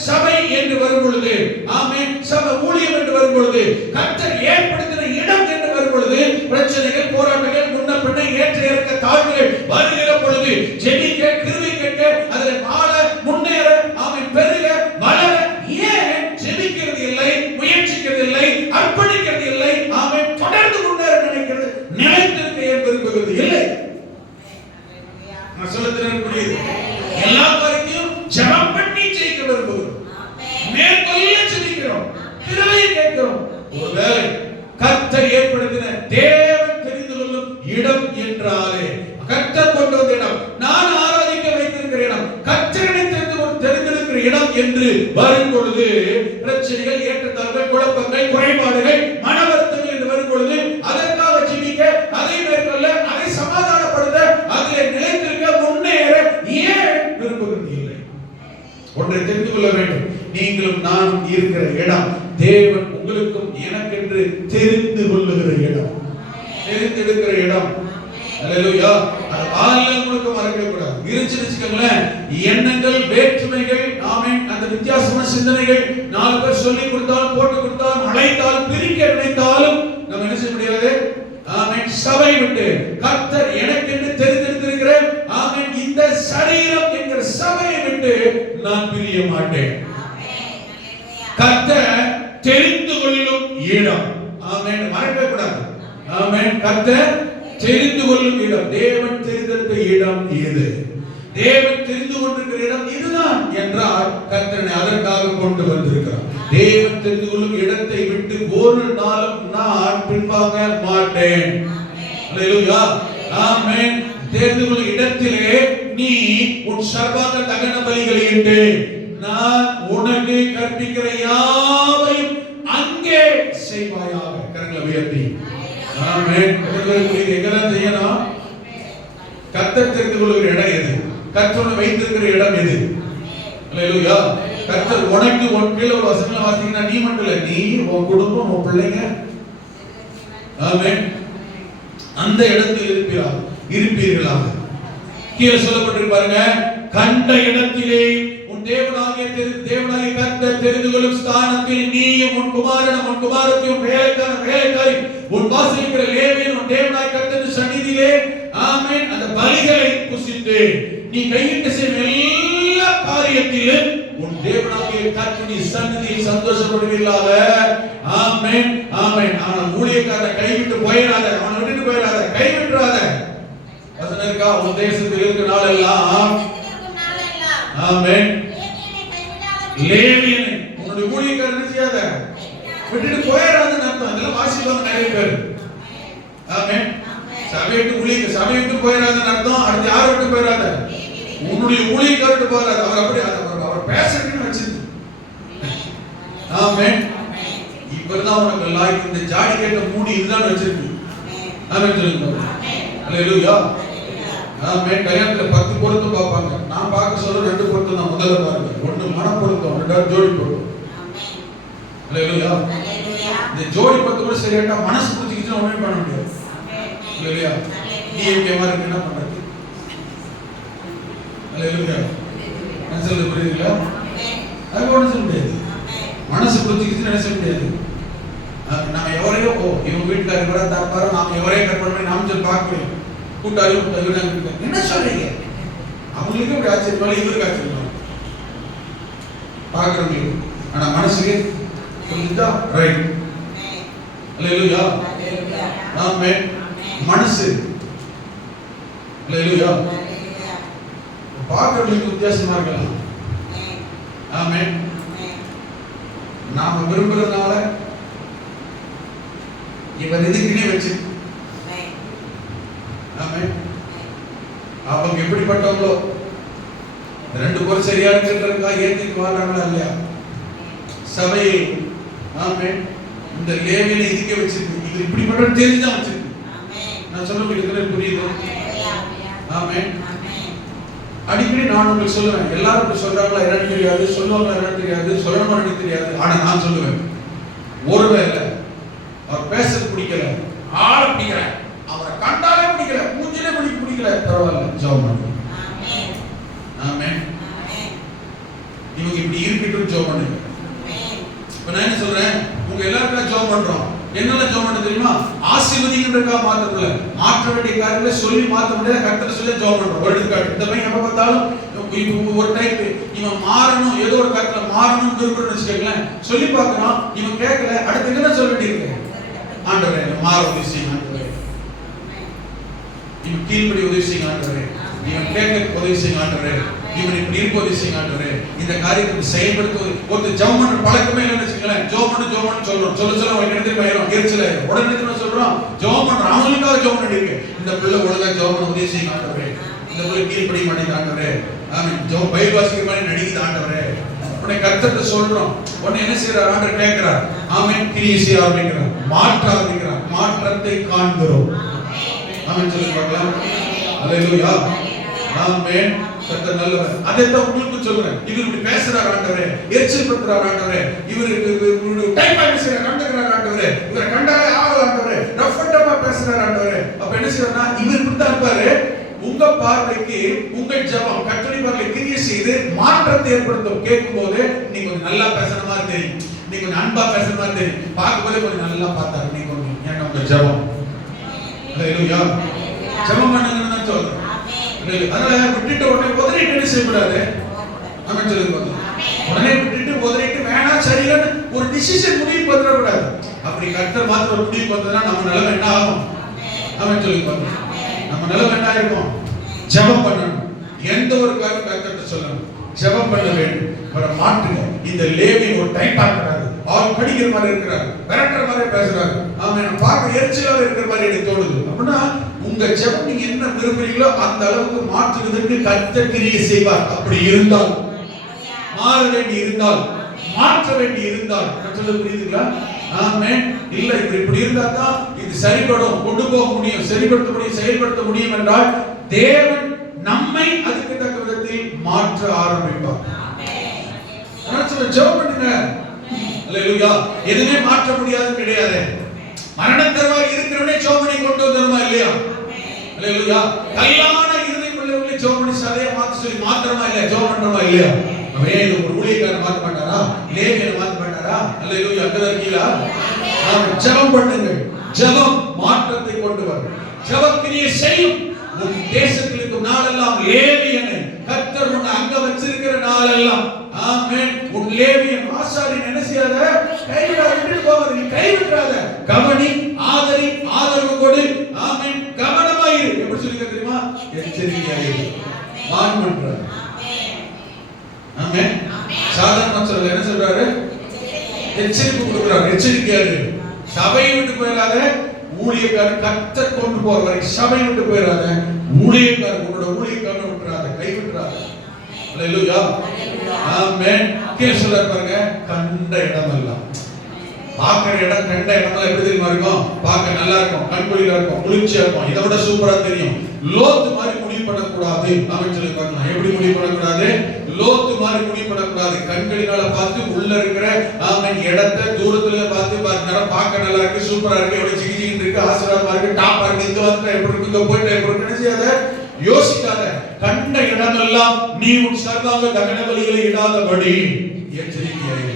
சபை என்று வரும் பொழுது, ஆமென், சபை ஊழியம் என்று வரும் பொழுது, கர்த்தர் ஏற்படுத்தின இடம் என்று வரும் பொழுது, பிரச்சனைகள், போராட்டங்கள், முன்ன பின்ன ஏற்ற இறக்க தாழ்வுகள் வருகிற பொழுது ஜெபிக்க, கிருபை கேட்க, அதில் வாழ, முன்னேற, ஆமென், பெருக, வளர ஏன் ஜெபிக்கிறது இல்லை, முயற்சிக்கிறது இல்லை, அர்ப்பணிக்கிறது இல்லை, ஆமென், தொடர்ந்து முன்னேற நினைக்கிறது, நிலைத்திருக்க ஏன் விரும்புகிறது இல்லை? நான் சொல்லுகிறேன் புரியுது? எல்லா காரியத்தையும் ஜெபம் பண்ணி ஜெயிக்க விரும்புகிறோம், மேற்கொள்ள ஜெபிக்கிறோம், கிருபையை கேட்கிறோம். ஒருவேளை கர்த்தர் ஏற்படுத்தின தேவன் தெரிந்து கொள்ளும் இடம் என்றாலே, கர்த்தர் கொண்டு வந்த இடம், நான் ஆராதிக்க வைத்திருக்கிற இடம், கர்த்தரை தெரிந்திருக்கிற இடம் என்று வரும் பொழுது பிரச்சனைகள், ஏற்றத்தாழ்வுகள், குழப்பங்கள், குறைபாடுகள், மன வருத்தங்கள் என்று வரும் பொழுது அதற்காக ஜெபிக்க, அதை மேற்கொள்ள, அதை சமாதானப்படுத்த, அதில் நிலைத்திருக்க, முன்னேற ஏன் விரும்புகிறது இல்லை? ஒன்றை தெரிந்து கொள்ள வேண்டும், நீங்களும் நானும் இருக்கிற இடம் தேவன் உங்களுக்கும் எனக்கென்று தெரிந்து கொள்ளுகிற இடம், தெரிந்தெடுக்கிற இடம். அல்லேலூயா. அது உங்களுக்கு மறக்க கூடாது. இருந்துச்சுங்களேன் எண்ணங்கள், வேற்றுமைகள், ஆமென், அந்த வித்தியாசமான சிந்தனைகள், நாலு பேர் சொல்லி கொடுத்தாலும், போட்டு கொடுத்தாலும், அழைத்தாலும், பிரிக்க நினைத்தாலும் நம்ம என்ன செய்ய முடியாது? ஆமென். சபை விட்டு கர்த்தர் எனக்கென்று தெரிந்திருக்கிற, ஆமென், இந்த சரீரம் என்கிற சபையை விட்டு நான் பிரிய மாட்டேன். கர்த்தர் தெரிந்து கொள்ளும் இடம், ஆமென், மறக்க கூடாது. ஆமென். கர்த்தர் தெரிந்து கொள்ளும் இடம், தேவன் தெரிந்தெடுத்த இடம் இது, தேவன் தெரிந்து கொண்டிருக்கிற இடம் இதுதான் என்றால் கர்த்தரை அதற்காக கொண்டு வந்திருக்கிறார். தேவன் தெரிந்து கொள்ளும் இடத்தை விட்டு ஒரு நாளும் நான் பின்வாங்க மாட்டேன். அல்லேலூயா. ஆமென். தெரிந்து கொள்ளும் இடத்திலே நீ உன் சர்வாங்க தகன பலிகளை இட்டு நான் உனக்கு கற்பிக்கிற யாவையும் அங்கே செய்வாயாக. கரங்களை உயர்த்தி ஆமென். எங்கெல்லாம் செய்யணும்? கர்த்தர் தெரிந்து கொள்ளுகிற இடம் எது? கர்த்தர் வைத்திருக்கிற இடம் எது? அல்லேலூயா. கர்த்தர் உனக்கு உன் கீழ ஒரு வசனம் வாசிங்கன்னா நீ மட்டும் இல்ல, நீ, உன் குடும்பம், உன் பிள்ளைங்க, ஆமென், அந்த இடத்தில் இருப்பீர்களாக. கீழே சொல்லப்பட்டிருக்கு பாருங்க, கண்ட இடத்திலே உன் தேவனாகிய கர்த்தர் தெரிந்து கொள்ளும் ஸ்தானத்தில் நீயும் உன் குமாரனும் உன் குமாரத்தையும் வேலைக்காரி உன் வாசலிக்கிற லேவியன் உன் தேவனாகிய கர்த்தரின் சந்நிதியிலே, ஆமென், அந்த பலிகளை புசித்து நீ கையிட்டு செய்யும் எல்லா காரியத்திலும் உன் தேவனாகிய கர்த்தரின் சந்நிதியில் சந்தோஷப்படுவீர்களாக. ஆமென், ஆமென். ஆனால் ஊழியக்காரனை கைவிட்டு போயிடாத, அவனை விட்டுட்டு போயிடாத, கைவிட்டுறாத. வசனம் இருக்கா? உன் தேசத்தில் இருக்கிற நாளெல்லாம், ஆமென், லேவியனை உன்னுடைய ஊழியக்காரனை செய்யாத, விட்டுட்டு போயிடாதன்னு அர்த்தம். அதெல்லாம் வாசிப்பாங்க நிறைய பேர். ஆமென். சபை விட்டு போயிடாதன்னு அர்த்தம். அடுத்து யாரை விட்டு போயிடாத? உன்னுடைய ஊழியக்காரட்டு போயிடாத. அவர் அப்படி அவர் பேசுறதுன்னு வச்சிருக்கு. ஆமென். இப்பதான் உனக்கு லாய்க்கு இந்த ஜாடி கேட்ட மூடி இதுதான் வச்சிருக்கு. ஆமென் சொல்லுங்க. அல்லேலூயா. ஆமென். கல்யாணத்துல 10 பொருத்தம் பார்ப்பாங்க. நான் பார்க்க சொல்ற 2 பொருத்தம் தான் முதல்ல பாருங்க. ஒண்ணு மன பொருத்தம், ரெண்டாவது ஜோடி பொருத்தம். அல்லேலூயா. இந்த ஜோடி பத்து கூட சரியாட்டா மனசு புடிச்சிக்கிச்சுனா ஒண்ணுமே பண்ண முடியாது. அல்லேலூயா. நீ எப்படி மாதிரி என்ன பண்றது? அல்லேலூயா. நான் சொல்றது புரியுதுங்களா? அது ஒண்ணும் சொல்ல முடியாது. மனசு புடிச்சிக்கிச்சுனா என்ன செய்ய முடியாது. நம்ம எவரையோ இவங்க வீட்டுக்காரர் கூட தப்பாரோ நாம எவரையோ கற்பனை பண்ணி நாம சொல்லி பார்க்க முடியும். கூட்டாளி என்ன சொல்றீங்க? அவங்களுக்கு இப்படி ஆச்சரியமா இவருக்கு ஆச்சரியமா பார்க்கறவங்களுக்கு. ஆனா மனசுக்கு புரிஞ்சுதா? ரைட். அல்லேலூயா. ஆமென். மனசு அல்லேலூயா. பார்க்கறவங்களுக்கு வித்தியாசமா இருக்கலாம். ஆமென். நாம விரும்புறதுனால இவர் எதுக்குன்னே வச்சு ஆமென். அவங்க எப்படிப்பட்டவங்களோ ரெண்டு பேரும் சரியா இருக்கிறதுக்காக ஏத்திட்டு வாழ்றாங்களா இல்லையா? சபையை ஆமென் இந்த லேவியில இதுக்கே வச்சிருக்கு. இது இப்படிப்பட்ட தெரிஞ்சுதான் வச்சிருக்கு. நான் சொல்ல முடியுது புரியுது? ஆமென். அடிக்கடி நான் உங்களுக்கு சொல்லுவேன், எல்லாரும் சொல்றாங்களா என்னன்னு தெரியாது, சொல்லுவாங்களா என்னன்னு தெரியாது, சொல்லணுமா என்னன்னு தெரியாது. ஆனா நான் சொல்லுவேன், ஒருவேளை அவர் பேசுறது பிடிக்கல, ஆள பிடிக்கல, அவரை கண்டாலே பிடிக்கல, மூஞ்சிலே பிடிக்கல, பரவாயில்ல, ஜெபம் பண்ணுங்க. ஆமென். இவங்க இப்படி இருக்கட்டும், ஜெபம் பண்ணுங்க. இப்ப நான் என்ன சொல்றேன், உங்க எல்லாருக்கும் ஜெபம் பண்றோம். என்னெல்லாம் ஜெபம் பண்ண தெரியுமா? ஆசீர்வதிக்கிறதுக்காக மாத்திரல, மாற்ற வேண்டிய காரியங்களை சொல்லி மாற்ற முடியாது, கர்த்தரை சொல்லி ஜெபம் பண்றோம். ஒரு எடுத்துக்காட்டு, இந்த பையன் எப்ப பார்த்தாலும் ஒரு டைப் இவன் மாறணும், ஏதோ ஒரு காரியத்துல மாறணும்னு விரும்புறேன்னு வச்சுக்கோங்களேன், சொல்லி பார்க்கறான், இவன் கேட்கல, அடுத்து என்ன சொல்ல வேண்டியிருக்கு? ஆண்டவரே மாற உதவி செய்யுங்க ஆண்டவரே, இவன் கீழ்ப்படி உதவி செய்யுங்க ஆண்டவரே, இவன் கேட்க உதவி செய்யுங்க ஆண்டவரே, இவன் இப்படி இருக்க உதவி செய்யுங்க ஆண்டவரே. இந்த காரியத்தை செயல்படுத்த ஒரு ஜெபம் பண்ற பழக்கமே இல்லைன்னு வச்சுக்கோங்களேன், ஜெபம் பண்ணு சொல்றோம், சொல்ல அவங்க இடத்துல பயிரும் எரிச்சல உடனே என்ன சொல்றோம், ஜெபம் பண்றோம், அவங்களுக்காக ஜெபம் பண்ணிருக்கு. இந்த பிள்ளை ஒழுங்கா ஜெபம் பண்ண உதவி செய்யுங்க ஆண்டவரே, இந்த பிள்ளை கீழ்ப்படி மாட்டேங்குது ஆண்டவரே, ஆமென், ஜெபம் பைபிள் வாசிக்கிற மாதிரி நடிக்குது ஆண்டவரே. உடனே கர்த்தர்ட்ட சொல்றோம், உடனே என்ன செய்யறார்? ஆண்டவர் கேட்கிறார், ஆமென், கிரியை செய்ய ஆரம்பிக்கிறார், மாற்ற ஆரம்பிக்கிறார், மாற்றத்தை காண்கிறோம். ஆமென் சொல்லி பார்க்கலாம். அல்லேலூயா. ஆமென். கர்த்தர் நல்லவர். அதைத்தான் உங்களுக்கு சொல்றேன். இவர் இப்படி பேசுறார் ஆண்டவரே, எரிச்சல் படுத்துறார் ஆண்டவரே, இவருக்கு டைம் ஆயிடுச்சு கண்டுக்கிறார் ஆண்டவரே, இவரை கண்டாலே ஆகல ஆண்டவரே, ரஃப் அண்ட் டஃப்பா பேசுறார் ஆண்டவரே. அப்ப என்ன செய்யறா? இவர் இப்படி தான் இருப்பாரு. உங்க பார்வைக்கு உங்கள் ஜெபம் கர்த்தருடைய பார்வையில் கிரியை செய்து மாற்றத்தை ஏற்படுத்தும். கேட்கும்போது நீ கொஞ்சம் நல்லா பேசுற மாதிரி தெரியும், நீ கொஞ்சம் அன்பா பேசுற மாதிரி தெரியும், பார்க்கும்போது கொஞ்சம் நல்லா பார்த்தாரு நீ கொஞ்சம். ஏன்னா உங்க ஜெபம் அல்லேலூயா. ஜெபம் பண்ணுங்கன்னு சொல்றேன். அதனால விட்டுட்டு உடனே உதறிட்டு என்ன செய்யக்கூடாது? ஆமென் சொல்லுங்க. உடனே விட்டுட்டு உதறிட்டு வேணா சரியில்லைன்னு ஒரு டிசிஷன் முடிவு பண்ணிடக்கூடாது. அப்படி கர்த்தர் மாத்திர ஒரு முடிவு பண்ணா நம்ம நிலைமை என்ன ஆகும்? ஆமென் சொல்லுங்க. நம்ம நிலைமை என்ன ஆயிருக்கும்? ஜெபம் பண்ணணும். எந்த ஒரு காரியம் கர்த்தர்ட்ட சொல்லணும், ஜெபம் பண்ண வேண்டும். அவரை மாற்றுங்க. இந்த லேவி ஒரு டைப் ஆக்குறாரு, அவர் படிக்கிற மாதிரி இருக்கிறாரு, விரட்டுற மாதிரி பேசுறாரு, ஆமென், பார்க்க எரிச்சலாக இருக்கிற மாதிரி எனக்கு தோணுது. அப்படின்னா உங்க ஜெபம் நீங்க என்ன விரும்புறீங்களோ அந்த அளவுக்கு மாற்றுவதற்கு கர்த்தர் கிரியை செய்வார். அப்படி இருந்தால், மாற வேண்டி இருந்தால், மாற்ற வேண்டி இருந்தால், சொல்ல புரியுதுங்களா? ஆமென். இல்ல இப்படி இருந்தா தான் இது சரிபடும், கொண்டு போக முடியும், சரிபடுத்த முடியும், செயல்படுத்த முடியும் என்றால் தேவன் நம்மை அதுக்கு தக்க விதத்தில் மாற்ற ஆரம்பிப்பார். ஆமென். ஜெபம் பண்ணுங்க. அல்லேலூயா. எதுவுமே மாற்ற முடியாது கிடையாது. மரணத்தருவாய் இருக்கிறவனே ஜெபம் பண்ணி கொண்டு வந்துருமா இல்லையா? அல்லேலூயா. கல்லான இருதயம் உள்ளவங்களே ஜெபம் பண்ணி சதையை மாத்த சொல்லி மாத்திரமா இல்லையா? ஜெபம் பண்றோமா இல்லையா? அவரே இது ஒரு ஊழியக்காரன் மாத்த மாட்டாரா? லேவியனை மாத்த மாட்டாரா? அல்லேலூயா. அங்கதான் இருக்கீங்களா? ஆமென். ஜெபம் பண்ணுங்கள். ஜெபம் மாற்றத்தை கொண்டு வரும். ஜெபம் கிரியை செய்யும். உன் தேசத்தில் இருக்கும் நாளெல்லாம் லேவியனை கர்த்தர் உன்னை அங்க வச்சிருக்கிற நாளெல்லாம், ஆமென், உன் லேவியன் ஆசாரியன் என்ன செய்யாத? கைவிடாத, விட்டு போகாத, நீ கைவிடாத, கவனி, ஆதரி, ஆதரவு கொடு, ஆமென், கவனமாயிரு. எப்படி சொல்லிக்க தெரியுமா? எச்சரிக்கையாயிரு. வான் பண்றார். ஆமென். சாதாரண சொல்ல என்ன சொல்றாரு? எச்சரிக்கை கொடுக்கிறார். எச்சரிக்கையாயிரு. சபையை விட்டு போயிடாத, ஊழியக்காரன் கர்த்தர் கொண்டு போற வரைக்கும் சபை விட்டு போயிடாத, ஊழியக்காரன் உன்னோட ஊழியக்காரன் விட்டுறாத, கை விட்டுறாத. அல்லேலூயா. ஆமென். கீழே சொல்றாரு பாருங்க, கண்ட இடமெல்லாம், பார்க்கிற இடம், கண்ட இடமெல்லாம் எப்படி தெரியுமா இருக்கும்? பார்க்க நல்லா இருக்கும், கண்குளிரா இருக்கும், குளிர்ச்சியா இருக்கும், இதை விட சூப்பரா தெரியும். லோத்து மாதிரி முடிவு பண்ணக்கூடாது. ஆமென் சொல்லி பார்க்கலாம். எப்படி முடிவு பண்ணக்கூடாது? லோத்து மாதிரி குடிப்படக்கூடாது. கண்களினால பார்த்து உள்ள இருக்கிற ஆமென் இடத்தை தூரத்துல பார்த்து பார்க்க நல்லா இருக்கு, சூப்பரா இருக்கு, எவ்வளவு ஜிகிஜின்னு இருக்கு, ஆசீர்வாதமா இருக்கு, டாப்பா இருக்கு, இங்க வந்து எப்படி இருக்கு, இங்க போயிட்டு எப்படி இருக்குன்னு செய்யாத, யோசிக்காத. கண்ட இடமெல்லாம் நீ உன் சர்வாங்க தகன பலிகளை இடாதபடி எச்சரிக்கையாயிரு.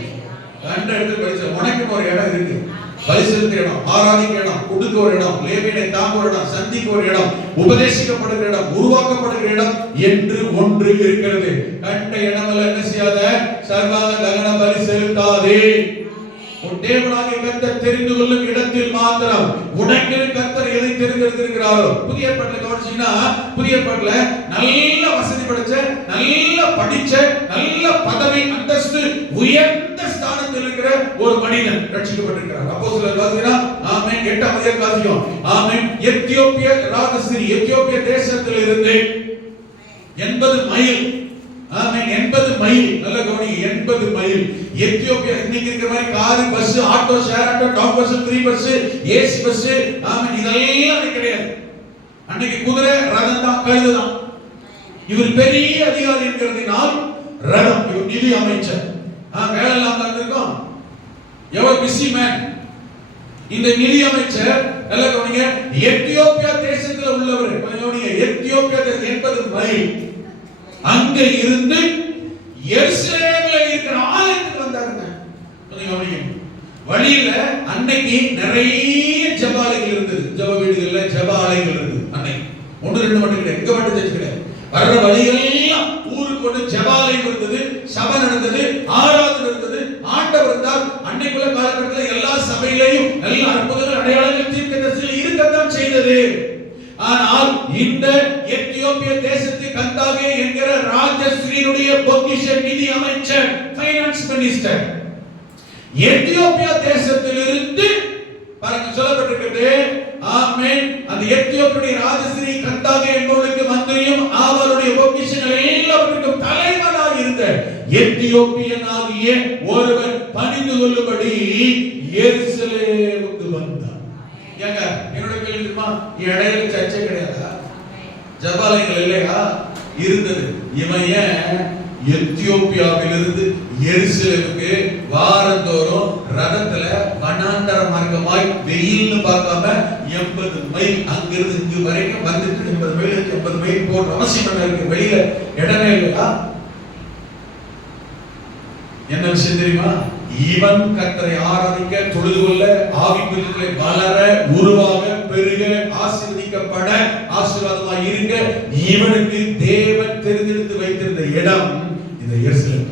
கண்ட இடத்துல படிச்ச உனக்கு ஒரு இடம் இருக்கு, பரிசுத்த இடம், ஆராதிக்க இடம், கொடுக்க ஒரு இடம், லேவியனை தாங்க ஒரு இடம், சந்திக்க ஒரு இடம், உபதேசிக்கப்படுகிற இடம், உருவாக்கப்படுகிற இடம் என்று ஒன்று இருக்கிறது. கண்ட இடமெல்லாம் என்ன செய்யாத, சர்வாங்க தகன பலி செலுத்தாதே. உன் தேவனாகிய கர்த்தர் தெரிந்து கொள்ளும் இடத்தில் மாத்திரம் உனக்கு கர்த்தர் எதை தெரிந்திருக்கிறாரோ. புதிய ஏற்பாட்டில் கவனிச்சீங்கன்னா, புதிய ஏற்பாட்டில் நல்ல வசதி படைச்ச, நல்ல படிச்ச, நல்ல பதவி அந்தஸ்து உயர்ந்த ஸ்தானத்தில் இருக்கிற ஒரு மனிதன் ரட்சிக்கப்பட்டிருக்கிறார். அப்போஸ்தலர் வாசிக்கிறா, ஆமென், 8ஆம் அதிகாரம் வாசிக்கிறோம். ஆமென், எத்தியோப்பிய ராஜஸ்திரி, எத்தியோப்பிய தேசத்தில் இருந்து 80 மைல், ஆமென், 80 மைல், நல்ல கவனி, 80 மைல். எத்தியோப்பியா இன்னைக்கு இருக்கிற மாதிரி car, bus, auto, share auto, town bus, free bus, AC bus, ஆமென், இதெல்லாம் கிடையாது. அன்னைக்கு குதிரை, ரதம் தான், கழுதை தான். இவர் பெரிய அதிகாரி என்கிறதுனால் ரதம், இவர் நிதி அமைச்சர், வேலை எல்லாம் இருந்திருக்கும். எவ்வளவு பிஸி மேன் இந்த நிதி அமைச்சர். நல்ல கவனிங்க, எத்தியோப்பியா தேசத்துல உள்ளவர். கவனிங்க, எத்தியோப்பியா தேசம் 80 மைல். அங்க இருந்து எருசலேமில் இருக்கிற ஆலயத்துக்கு வந்தாருங்க. வழியில அன்னைக்கு நிறைய ஜெபாலயங்கள் இருந்தது, ஜெப வீடுகள்ல ஜெபாலயங்கள் இருந்தது. அன்னைக்கு 1-2 மட்டும் கிடையாது, எங்க மட்டும் தெரிஞ்சு கிடையாது. வர்ற வழியெல்லாம் ஊருக்கு கொண்டு ஜெபாலயம் இருந்தது, சபை நடந்தது, ஆராதனை இருந்தது, ஆண்டவர் இருந்தார். அன்னைக்குள்ள காலகட்டத்தில் எல்லா சபையிலையும் எல்லா அற்புதங்கள், அடையாளங்கள், தீர்க்கதரிசிகள் இருக்கத்தான் செய்தது. ஆனால் இந்த எத்தியோப்பிய தேசத்து கந்தாகே என்கிற ராஜஸ்ரீனுடைய பொக்கிஷ நிதி அமைச்சர், ஃபைனான்ஸ் மினிஸ்டர், எத்தியோப்பியா தேசத்திலிருந்து பாருங்க சொல்லப்பட்டிருக்கிறது. ஆமென், அந்த எத்தியோப்பிய ராஜஸ்ரீ கந்தாகே என்பவருக்கு மந்திரியும் அவருடைய பொக்கிஷங்கள் எல்லாவற்றுக்கும் தலைவனாக இருந்த எத்தியோப்பியனாகிய ஒருவர் பணிந்து கொள்ளும்படி எருசலேமுக்கு வந்தார். ஏங்க, என்னோட கேள்வி தெரியுமா, இடையில சர்ச்சை கிடையாதா, ஜெபாலயங்கள் இல்லையா? இருந்தது. இவன் ஏன் எத்தியோப்பியாவிலிருந்து எருசலேமுக்கு வாரந்தோறும் ரதத்துல வனாந்தர மார்க்கமாய் வெயில்னு பார்க்காம 80 மைல் அங்கிருந்து இங்கு வரைக்கும் வந்துட்டு 80 மைலுக்கு 80 மைல் போன்ற அவசியம் இருக்கு. வெளியில இடமே இல்லையா? என்ன விஷயம் தெரியுமா? இவன் கர்த்தரை ஆராதிக்க, தொழுது கொள்ள, ஆவிக்குரியத்திலே வளர, உருவாக, பெருக, ஆசீர்வதிக்கப்பட, ஆசீர்வாதமாய் இருக்க இவனுக்கு தேவன் தெரிந்தெடுத்து வைத்திருந்த இடம் இந்த எருசலேம்.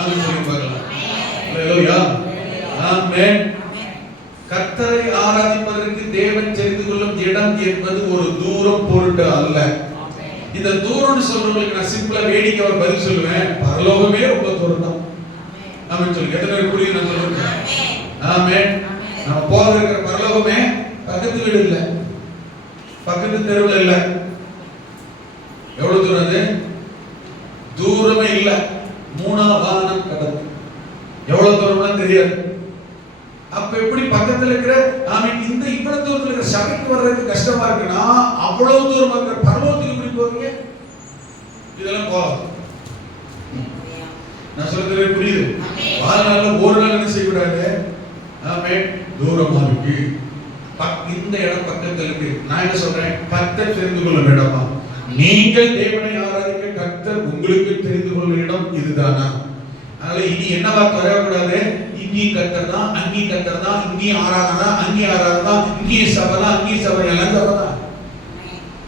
ஆமென். சொல்லி பார்க்கலாம். ஹalleluya. ஆமென். கர்த்தரை ஆராதிப்பதற்கு தேவன் தெரிந்து கொள்ளும் இடம் என்பது ஒரு தூரம் பொருட்டு அல்ல. இந்த தூரம்னு சொல்றவங்களுக்கு நான் சிம்பிளா வேடிக்கை ஒரு பதில் சொல்லுவேன், பரலோகமே ரொம்ப தூரம் தான். ஆமென் சொல்லி எத்தனை பேர் புரியுது நான் சொல்றது? ஆமென். நம்ம போற இருக்கிற பரலோகமே பக்கத்து வீடு இல்ல, பக்கத்து தெருவுல இல்ல. எவ்வளவு தூரம் அது? தூரமே இல்ல, 3ஆம் வானம் கடந்து. எவ்வளவு தூரம்லாம் தெரியாது. அப்ப எப்படி பக்கத்துல இருக்கிற ஆமென் இந்த இவ்வளவு தூரத்துல இருக்கிற சபைக்கு வர்றதுக்கு கஷ்டமா இருக்குன்னா அவ்வளவு தூரமா இருக்கிற பரலோகத்துக்கு எப்படி போவீங்க? இதெல்லாம் போகாது. நான் சொல்றது புரியுது? வாழ்நாள்ல ஒரு நாள் என்ன செய்யக்கூடாது? ஆமென். தூரமா இருக்கு, இந்த இடம் பக்கத்துல இருக்கு. நான் என்ன சொல்றேன், கர்த்தர் தெரிந்து கொள்ள வேண்டாமா? நீங்கள் தேவனை ஆராதிக்க கர்த்தர் உங்களுக்கு தெரிந்து கொள்ள இடம் இதுதானா? அதனால இனி என்ன வார்த்தை வரக்கூடாது, இங்கேயும் கர்த்தர் தான், அங்கேயும் கர்த்தர் தான், இங்கேயும் ஆராதனை, அங்கேயும் ஆராதனை தான், இங்கேயும் சபை தான், அங்கேயும் சபை, எல்லாம் சபை தான்.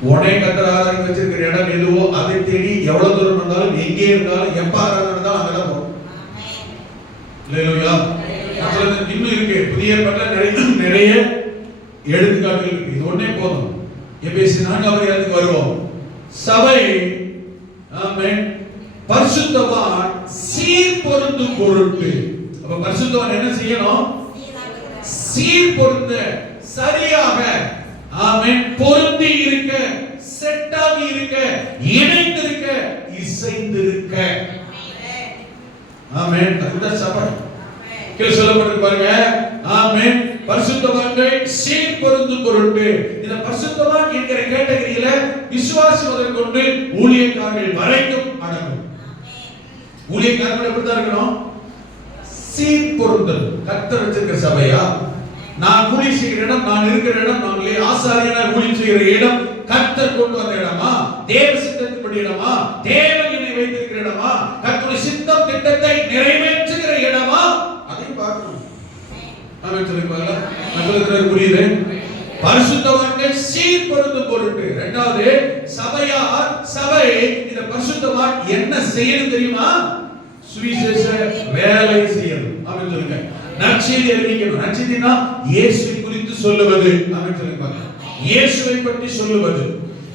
உடனே கர்த்தர் ஆராதனை வச்சிருக்கிற இடம் எதுவோ அதை தேடி எவ்வளவு தூரம் இருந்தாலும், எங்கே இருந்தாலும், எப்ப ஆராதனை இருந்தாலும் அங்கதான் போகும். ஹalleluya. இன்னும் இருக்கு, புதிய ஏற்பாட்டுல நிறைய எடுத்துக்காட்டுகள் இருக்கு. இது ஒண்ணே போதும். எபேசியர் 4ஆம் அதிகாரத்துக்கு வருவோம். சபை ஆமென் பரிசுத்தவான் சீர் பொருந்தும் பொருட்டு. அப்ப பரிசுத்தவான் என்ன செய்யணும்? சீர் பொருந்த, சரியாக ஆமென் பொருந்தி இருக்க, செட் ஆகி இருக்க, இணைந்திருக்க, இசைந்திருக்க. ஆமென். அதுதான் சபை. கீழே சொல்லப்பட்டிருக்கு பாருங்க. ஆமென். பரிசுத்தவான்கள் சீர் பொருந்தும் பொருட்டு. இந்த பரிசுத்தவான் என்கிற கேட்டகரியில விசுவாசி முதற்கொண்டு ஊழியக்காரர்கள் வரைக்கும் அடங்கும். ஊழியக்காரர்கள் எப்படி தான் இருக்கணும்? சீர் பொருந்தல். கர்த்தர் வச்சிருக்கிற சபையா? நான் ஊழியம் செய்கிற இடம், நான் இருக்கிற இடம், நான் ஆசாரியனாக ஊழியம் செய்கிற இடம் கர்த்தர் கொண்டு வந்த இடமா? தேவ சித்தத்தின்படி இடமா? தேவன் என்னை வைத்திருக்கிற இடமா? கர்த்தருடைய சித்தம் திட்டத்தை நிறைவேற்றுகிற இடமா? அதையும் பார்க்கணும். ஆமென் சொல்லுங்க. நமக்கு புரியுது? பரிசுத்தவான்கள் சீர் பொருந்தும் பொருட்டு. இரண்டாவது, சபை இந்த பரிசுத்தவான் என்ன செய்யணும் தெரியுமா? சுவிசேஷ வேலை செய்யணும். ஆமென் சொல்லுங்க. நற்செய்தி அறிவிக்கணும். நற்செய்தினா இயேசுவை குறித்து சொல்லுவது. ஆமென் சொல்லுங்க. இயேசுவை பற்றி சொல்லுவது.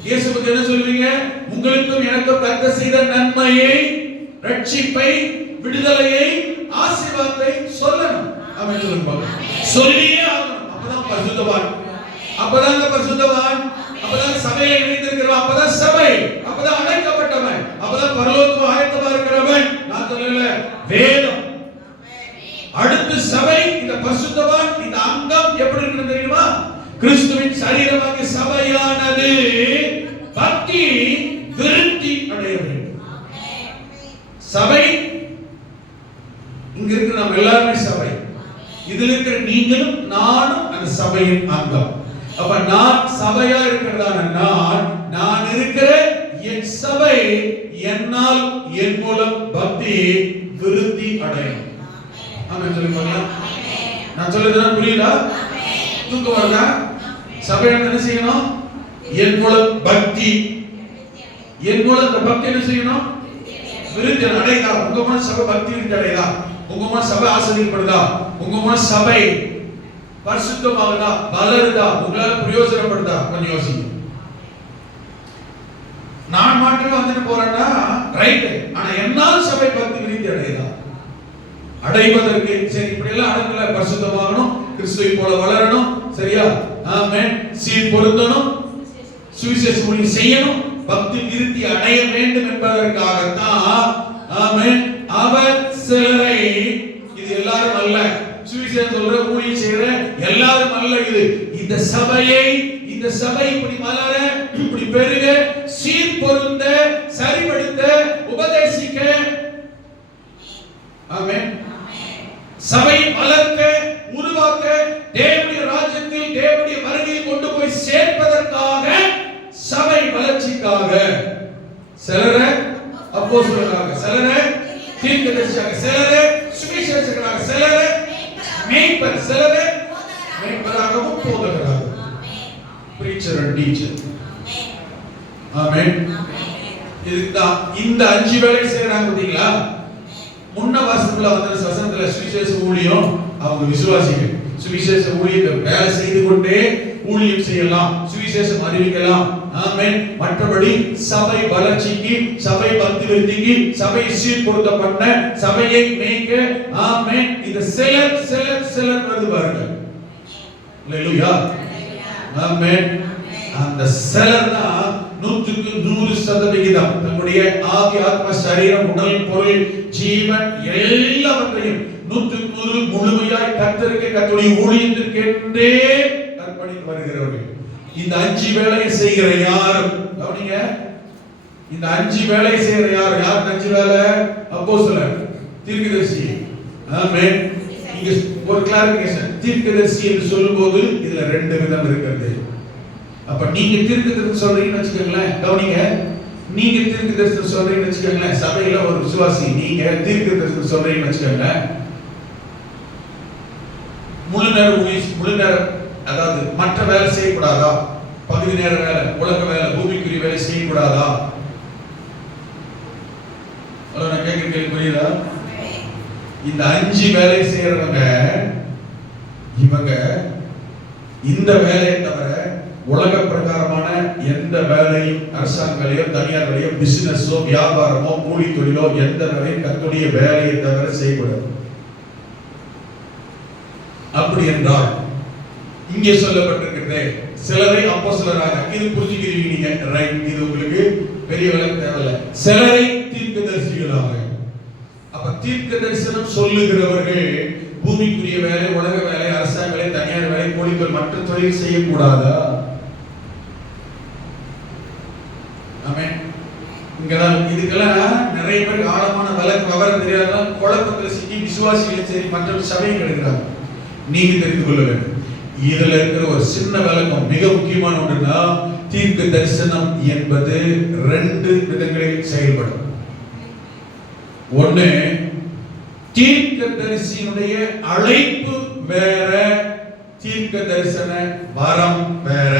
இயேசு பற்றி என்ன சொல்லுவீங்க? உங்களுக்கும் எனக்கும் கர்த்தர் செய்த நன்மையை, ரட்சிப்பை, விடுதலையை, ஆசீர்வாதத்தை சொல்லணும். ஆமென் சொல்லுங்க. சொல்லியே ஆகணும். அப்பதான் பரிசுத்தவான். அப்பதான் பரிசுத்தவான். அப்பதான் சபையை இணைந்திருக்கிறவன். அப்பதான் சபை. அப்பதான் அழைக்கப்பட்டவன். அப்பதான் பரலோகத்துக்கு ஆயத்தமா இருக்கிறவன். நான் சொல்லல, வேதம். அடுத்து சபை, இந்த பரிசுத்தவான், இந்த அங்கம் எப்படி இருக்குன்னு தெரியுமா? கிறிஸ்துவின் சரீரமாகிய சபையானது பக்தி விருத்தி அடைய வேண்டும். சபை இங்க இருக்கிற நம்ம எல்லாருமே சபை. இதுல இருக்கிற நீங்களும் நானும் அந்த சபையின் அங்கம். அப்ப நான் சபையா இருக்கிறதான நான் இருக்கிற என் சபை என்னால், என் மூலம் பக்தி விருத்தி அடையும். ஆமென் சொல்லுங்க. நான் சொல்றது புரியுதா? தூக்கம் வருதா? சபை என்ன செய்யணும்? என் மூலம் பக்தி, என் மூலம் அந்த பக்தி என்ன செய்யணும்? விருத்தி அடையுதா? உங்க மூலம் சபை பக்தி விருத்தி அடையுதா? உங்க மூலம் சபை ஆசீர்வதிக்கப்படுதா? உங்க மூலம் சபை பரிசுத்தமாகுதா, வளருதா, உங்களால பிரயோஜனப்படுதா? கொஞ்சம் யோசிங்க. நான் மட்டும் வந்துட்டு போறேன்னா ரைட், ஆனா என்னால் சபை பக்தி விருத்தி அடையுதா? அடைவதற்கு சரி இப்படி எல்லாம் அடங்கல. பரிசுத்தமாகணும், கிறிஸ்துவை போல வளரணும், சரியா? ஆமென். சீர் பொருந்தணும், சுவிசேஷ ஊழியம் செய்யணும், பக்தி விருத்தி அடைய வேண்டும் என்பதற்காகத்தான் ஆமென் அவர் சிலரை, இது எல்லாரும் அல்ல, சுவிசேஷம் சொல்ற ஊழியம் செய்யற எல்லாரும் அல்ல, இது இந்த சபையை, இந்த சபை இப்படி மலர, இப்படி பெருக, சீர் பொருந்த, சரிபடுத்த, உபதேசிக்க, ஆமென், சபை வளர்க்க, உருவாக்க, தேவனுடைய ராஜ்யத்தில் தேவனுடைய வருகையில் கொண்டு போய் சேர்ப்பதற்காக, சபை வளர்ச்சிக்காக சிலரை அப்போஸ்தலராக, சிலரை தீர்க்கதரிசியாக, சிலரை சுவிசேஷகராக, சிலரை மேய்ப்பர், சிலரை மேய்ப்பராகவும் போதகராகவும், பிரீச்சர் அண்ட் டீச்சர். ஆமென். இதுதான் இந்த 5 வேலை செய்யறாங்க. பாத்தீங்களா? முன்ன வாசத்துல வந்த வசனத்துல சுவிசேஷ ஊழியம், அவங்க விசுவாசிகள் சுவிசேஷ ஊழியத்தை வேலை செய்து கொண்டே ஊழியம் செய்யலாம், சுவிசேஷம் அறிவிக்கலாம். ஆமென். மற்றபடி சபை வளர்ச்சிக்கு, சபை பக்தி விருத்திக்கு, சபை சீர்பொருத்த பண்ண, சபையை மேய்க்க, ஆமென், இந்த சிலர் வருது பாருங்க. அல்லேலூயா. ஆமென். அந்த சிலர் தான் 100% நம்முடைய ஆவி, ஆத்ம, சரீரம், உடல், பொருள், ஜீவன் எல்லாவற்றையும் 100% முழுமையாய் கர்த்தருக்கு, கர்த்தருடைய ஊழியத்திற்கு என்றே அர்ப்பணித்து வருகிறவர்கள். இந்த 5 வேலையை செய்கிற யாரும் கவனிங்க. இந்த 5 வேலையை செய்கிற யார்? 5 வேலை? அப்போஸ்தலர், தீர்க்கதரிசி. ஆமென். இங்க ஒரு கிளாரிஃபிகேஷன். தீர்க்கதரிசி என்று சொல்லும்போது இதுல 2 விதம் இருக்கிறது. அப்ப நீங்க தீர்க்கதரிசி சொல்றீங்கன்னு வச்சுக்கோங்களேன், கவனிங்க, நீங்க தீர்க்கதரிசி சொல்றீங்கன்னு வச்சுக்கோங்களேன், சபையில ஒரு விசுவாசி நீங்க தீர்க்கதரிசி சொல்றீங்கன்னு வச்சுக்கோங்க, முழு நேரம், அதாவது மற்ற வேலை செய்யக்கூடாதா? பகுதி நேர வேலை, உலக வேலை, பூமிக்குரிய வேலை செய்யக்கூடாதா? நான் கேட்கிற கேள்வி புரியுதா? இந்த 5 வேலை செய்யறவங்க இவங்க இந்த வேலையை தவிர உலக பிரகாரமான எந்த வேலையும், அரசாங்க வேலையோ, தனியார் வேலையோ, பிசினஸோ, வியாபாரமோ, கூலி தொழிலோ, எந்த வேலையும் கர்த்தருடைய வேலையை தவிர செய்யக்கூடாது. அப்படி என்றால் இங்கே சொல்லப்பட்டிருக்கிறது, சிலரை அப்போஸ்தலராக, இது புரிஞ்சுக்கிறீங்க நீங்க, ரைட், இது உங்களுக்கு பெரிய விளக்கம் தேவையில்லை. சிலரை தீர்க்கதரிசிகளாக. அப்ப தீர்க்க தரிசனம் சொல்லுகிறவர்கள் பூமிக்குரிய வேலை, உலக வேலை, அரசாங்க வேலை, தனியார் வேலை, கூலிகள், மற்ற தொழில் செய்யக்கூடாதா? ஆமென். இங்கதான் இதுக்கெல்லாம் நிறைய பேர் ஆழமான விளக்கம் சரி மற்ற சபையும் கிடைக்கிறாங்க. நீங்க தெரிந்து கொள்ள வேண்டும். இதுல இருக்கிற ஒரு சின்ன விளக்கம் மிக முக்கியமான ஒன்றுனா, தீர்க்க தரிசனம் என்பது 2 விதங்களில் செயல்படும். ஒண்ணு, தீர்க்க தரிசியினுடைய அழைப்பு வேற, தீர்க்க தரிசன வரம் வேற.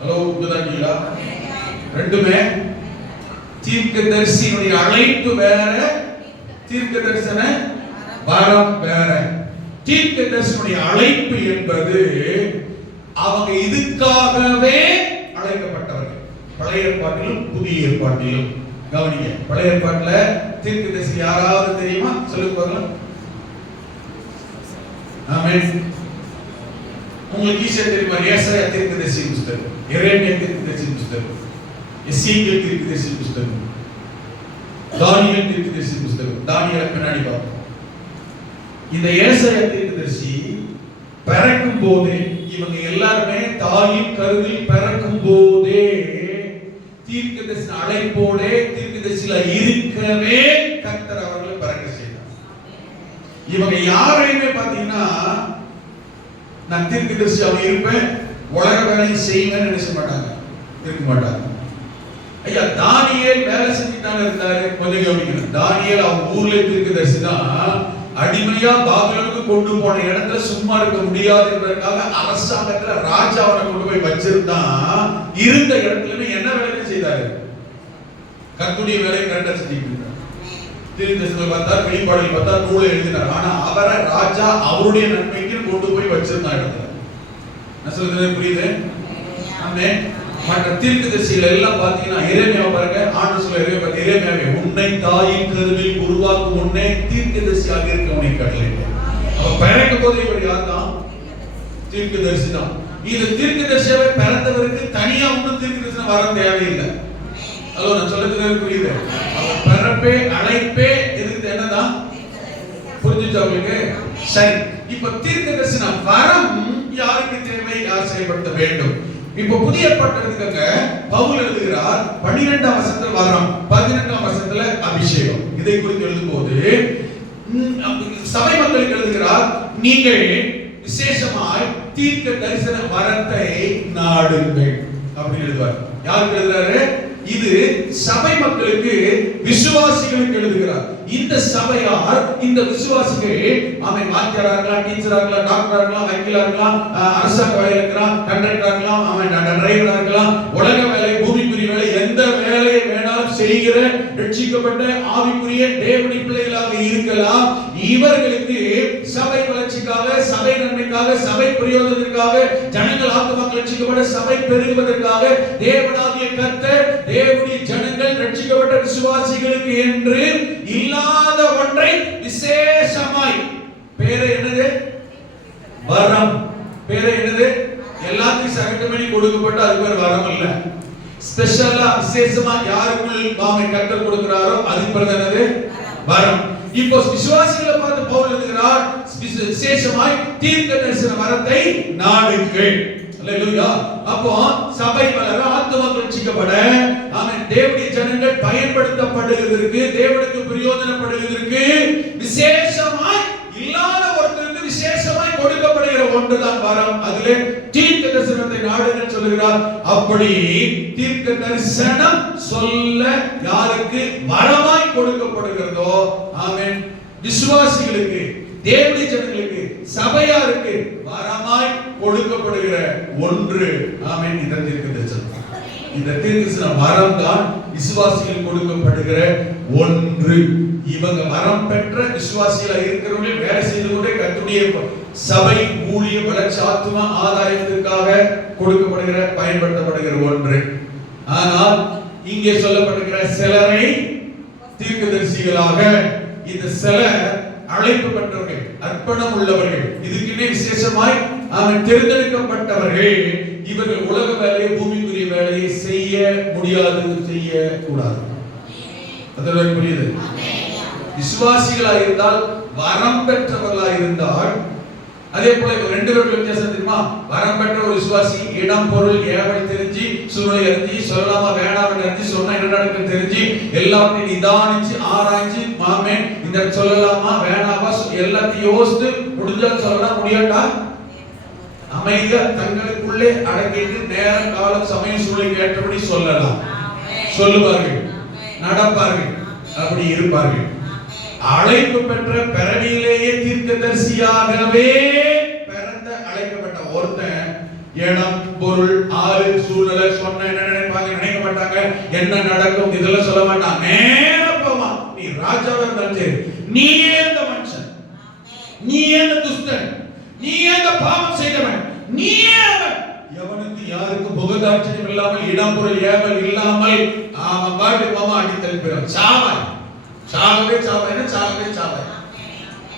ஹலோ, புரியுதா? ரெண்டுமே தீர்க்க தரிசியினுடைய அழைப்பு வேற, தீர்க்க தரிசன வரம் வேற. தீர்க்க தரிசனுடைய அழைப்பு என்பது அவங்க இதுக்காகவே அழைக்கப்பட்டவர்கள். பழைய ஏற்பாட்டிலும் புதிய ஏற்பாட்டிலும் கவனிங்க. பழைய ஏற்பாட்டுல தீர்க்கதரிசி யாராவது தெரியுமா? சொல்லுங்க பார்க்கலாம். ஆமென். உங்களுக்கு ஈஸியா தெரியுமா? ஏசாயா தீர்க்கதரிசி புத்தகம், எரேமியா தீர்க்கதரிசி புத்தகம், எசேக்கியேல் தீர்க்கதரிசி புத்தகம், தானியேல் தீர்க்கதரிசி புத்தகம். தானியேல் பின்னாடி பார்ப்போம். இந்த ஏசாயா தீர்க்கதரிசி பிறக்கும் போதே, இவங்க எல்லாருமே தாயின் கருவில் பிறக்கும் போதே தீர்க்கதரிசி அழைப்போட தீர்க்கதரிசியில இருக்கவே கர்த்தர் அவர்களை பிறக்க செய்தார். இவங்க யாரையுமே பாத்தீங்கன்னா, நான் தீர்க்கதரிசி அவன் இருப்பேன், உலக வேலையை செய்யுங்கன்னு நினைச்ச மாட்டாங்க, இருக்க மாட்டாங்க. ஐயா, தானியேல் வேலை செஞ்சுட்டாங்க இருந்தாரு. கொஞ்சம் கவனிக்கணும். தானியேல் அவங்க ஊர்ல தீர்க்கதரிசி தான். அடிமையா பாபிலோனுக்கு கொண்டு போன இடத்துல சும்மா இருக்க முடியாது என்பதற்காக அரசாங்கத்துல ராஜா அவனை கொண்டு போய் வச்சிருந்தான். இருந்த இடத்துல என்ன வேலை செய்தாரு? கர்த்தருடைய வேலையை கரெக்டா செஞ்சுட்டு இருந்தார். தீர்க்கதரிசனத்தில் பார்த்தா, வெளிப்பாடுகள் பார்த்தா, நூலை எழுதினார். ஆனா அவரை ராஜா அவருடைய நன்மைக்கு கொண்டு போய் வச்சிருந்தான் இடத்துல. நான் சொல்றது புரியுது? ஆமென். மற்ற தீர்க்கதரிசிகள் எல்லாம் பாத்தீங்கன்னா, எரேமியாவை பாருங்க. ஆண்டு சொல்ல எரேமியாவே, உன்னை தாயின் கருவில் உருவாக்கும் முன்னே தீர்க்கதரிசியாக இருக்க உன்னை கட்டளையிட்டேன். அப்ப பிறக்கும் போது இவர் யார் தான்? தீர்க்கதரிசி தான். இது தீர்க்கதரிசியாவே பிறந்தவருக்கு தனியா ஒன்றும் தீர்க்கதரிசனம் வர தேவையில்லை. ஹலோ, நான் சொல்றது புரியுது? அவன் பிறப்பே அழைப்பே எதுக்கு என்னதான்? புரிஞ்சுச்சா உங்களுக்கு? சரி, இப்ப தீர்க்கதரிசன வரம் யாருக்கு தேவை? யார் செயல்படுத்த வேண்டும்? இப்ப புதிய ஏற்பாட்டுக்கு பவுல் எழுதுகிறார். 12ஆம் வசனத்துல வரம், 18ஆம் வசனத்துல அபிஷேகம். இதை குறித்து எழுதும்போது சபை மக்களுக்கு எழுதுகிறார், நீங்கள் விசேஷமாய் தீர்க்க தரிசன வரத்தை நாடுங்கள் அப்படின்னு எழுதுவார். யாருக்கு எழுதுறாரு? இது சபை மக்களுக்கு, விசுவாசிகளுக்கு எழுதுகிறார். இந்த சபையார், இந்த விசுவாசிகள், அவன் வாத்தியாரா இருக்கலாம், டீச்சரா இருக்கலாம், டாக்டரா இருக்கலாம், வக்கீலா இருக்கலாம், அரசாங்க வேலையில இருக்கலாம், கண்டக்டரா இருக்கலாம், அவன் டிரைவரா இருக்கலாம், உலக வேலை, பூமிக்குரிய வேலை, எந்த வேலையை வேணாலும் செய்கிற ரட்சிக்கப்பட்ட ஆவிக்குரிய தேவனுடைய பிள்ளைகளாக இருக்கலாம். இவர்களுக்கு சபை வளர்ச்சிக்காக, சபை நன்மைக்காக, சபை பிரயோஜனத்திற்காக, ஜனங்கள் ஆத்துமாக்கள் ரட்சிக்கப்பட, சபை பெருகுவதற்காக தேவனாகிய கர்த்தர் தேவனுடைய ஜனங்கள் ரட்சிக்கப்பட்ட விசுவாசிகளுக்கு என்று இல்லாத ஒன்றை விசேஷமாய், பேரு என்னது? வரம். பேரு என்னது? எல்லாத்தையும் சகட்டமணி கொடுக்கப்பட்ட அது பேர் வரம் இல்ல. ஸ்பெஷலா விசேஷமா யாருக்குள் பாமை கர்த்தர் கொடுக்கிறாரோ அது பேர் என்னது? வரம். இப்போ விசுவாசிகளை பார்த்து பவுல் எழுதுகிறார், விசேஷமாய் தீர்க்க தரிசன வரத்தை நாடுங்கள். அல்லேலூயா. அப்போ சபை வளர, ஆத்துமாக்கள் ரட்சிக்கப்பட, ஆமென், தேவனுடைய ஜனங்கள் பயன்படுத்தப்படுவதற்கு, தேவனுக்கு பிரயோஜனப்படுவதற்கு விசேஷமாய் இல்லாத ஒருத்தருக்கு விசேஷமாய் கொடுக்கப்படுகிற ஒன்றுதான் வரம். அதிலே தீர்க்க தரிசனத்தை நாடுங்கள் சொல்லுகிறார். அப்படி தீர்க்க தரிசனம் சொல்ல யாருக்கு வரமாய் கொடுக்கப்படுகிறதோ, ஆமென், விசுவாசிகளுக்கு, தேவனுடைய ஜனங்களுக்கு, சபையாருக்கு வரமாய் கொடுக்கப்படுகிற ஒன்று, ஆமென், இந்த தீர்க்க தரிசனம். இந்த தீர்க்க தரிசன வரம் தான் விசுவாசிகள் கொடுக்கப்படுகிற ஒன்று. இவங்க வரம் பெற்ற விசுவாசிகளா இருக்கிறவங்க வேலை செய்து கொண்டே கர்த்தருடைய சபை ஊழிய வளர்ச்சி, ஆத்தும ஆதாயத்திற்காக கொடுக்கப்படுகிற, பயன்படுத்தப்படுகிற ஒன்று. ஆனால் இங்கே சொல்லப்படுகிற சிலரை தீர்க்கதரிசிகளாக, இந்த சிலர் அழைப்பு பெற்றவர்கள், அர்ப்பணம் உள்ளவர்கள், இதுக்குன்னே விசேஷமாய் அவன் தேர்ந்தெடுக்கப்பட்டவர்கள். இவர்கள் உலக வேலையை, பூமிக்குரிய வேலையை செய்ய முடியாது, செய்ய கூடாது. அதற்கு புரியுது? விசுவாசிகளாக இருந்தால், வரம் பெற்றவர்களாக இருந்தால், அதே போல ரெண்டு பேருக்கு வித்தியாசம் தெரியுமா? வரம் பெற்ற ஒரு விசுவாசி இடம், பொருள், ஏவல் தெரிஞ்சு, சூழ்நிலை அறிஞ்சு, சொல்லலாமா வேணாம் அறிஞ்சு, சொன்னா என்ன நடக்கும் தெரிஞ்சு, எல்லாத்தையும் நிதானிச்சு ஆராய்ச்சி, ஆமென், இந்த சொல்லலாமா வேணாமா எல்லாத்தையும் யோசித்து முடிஞ்சா சொல்லலாம், முடியாட்டா அமைதியா தங்களுக்குள்ளே அடங்கிட்டு நேரம் காலம் சமயம் சூழலுக்கு ஏற்றபடி சொல்லலாம், சொல்லுவார்கள், நடப்பார்கள், அப்படி இருப்பார்கள். அழைப்பு பெற்ற பிறவியிலேயே தீர்க்கதரிசியாகவே பிறந்த அழைக்கப்பட்ட ஒருத்தன் இடம் பொருள் ஆளு சூழ்நிலை சொன்ன என்ன நினைப்பாங்க நினைக்க மாட்டாங்க, என்ன நடக்கும் இதெல்லாம் சொல்ல மாட்டான். நேரம் போமா, நீ ராஜாவா இருந்தாலும் சரி, நீயே இந்த மனுஷன், நீயே இந்த துஷ்டன், நீயே இந்த பாவம் செய்தவன், நீயே அவன், எவனுக்கு யாருக்கும் புகதாட்சியம் இல்லாமல் இடம் பொருள் ஏவல் இல்லாமல் அவன் பாட்டு போமா அடி தள்ளிப்பிடும். சாவாய், சாகவே சாவாய், என்ன சாகவே சாவாய்.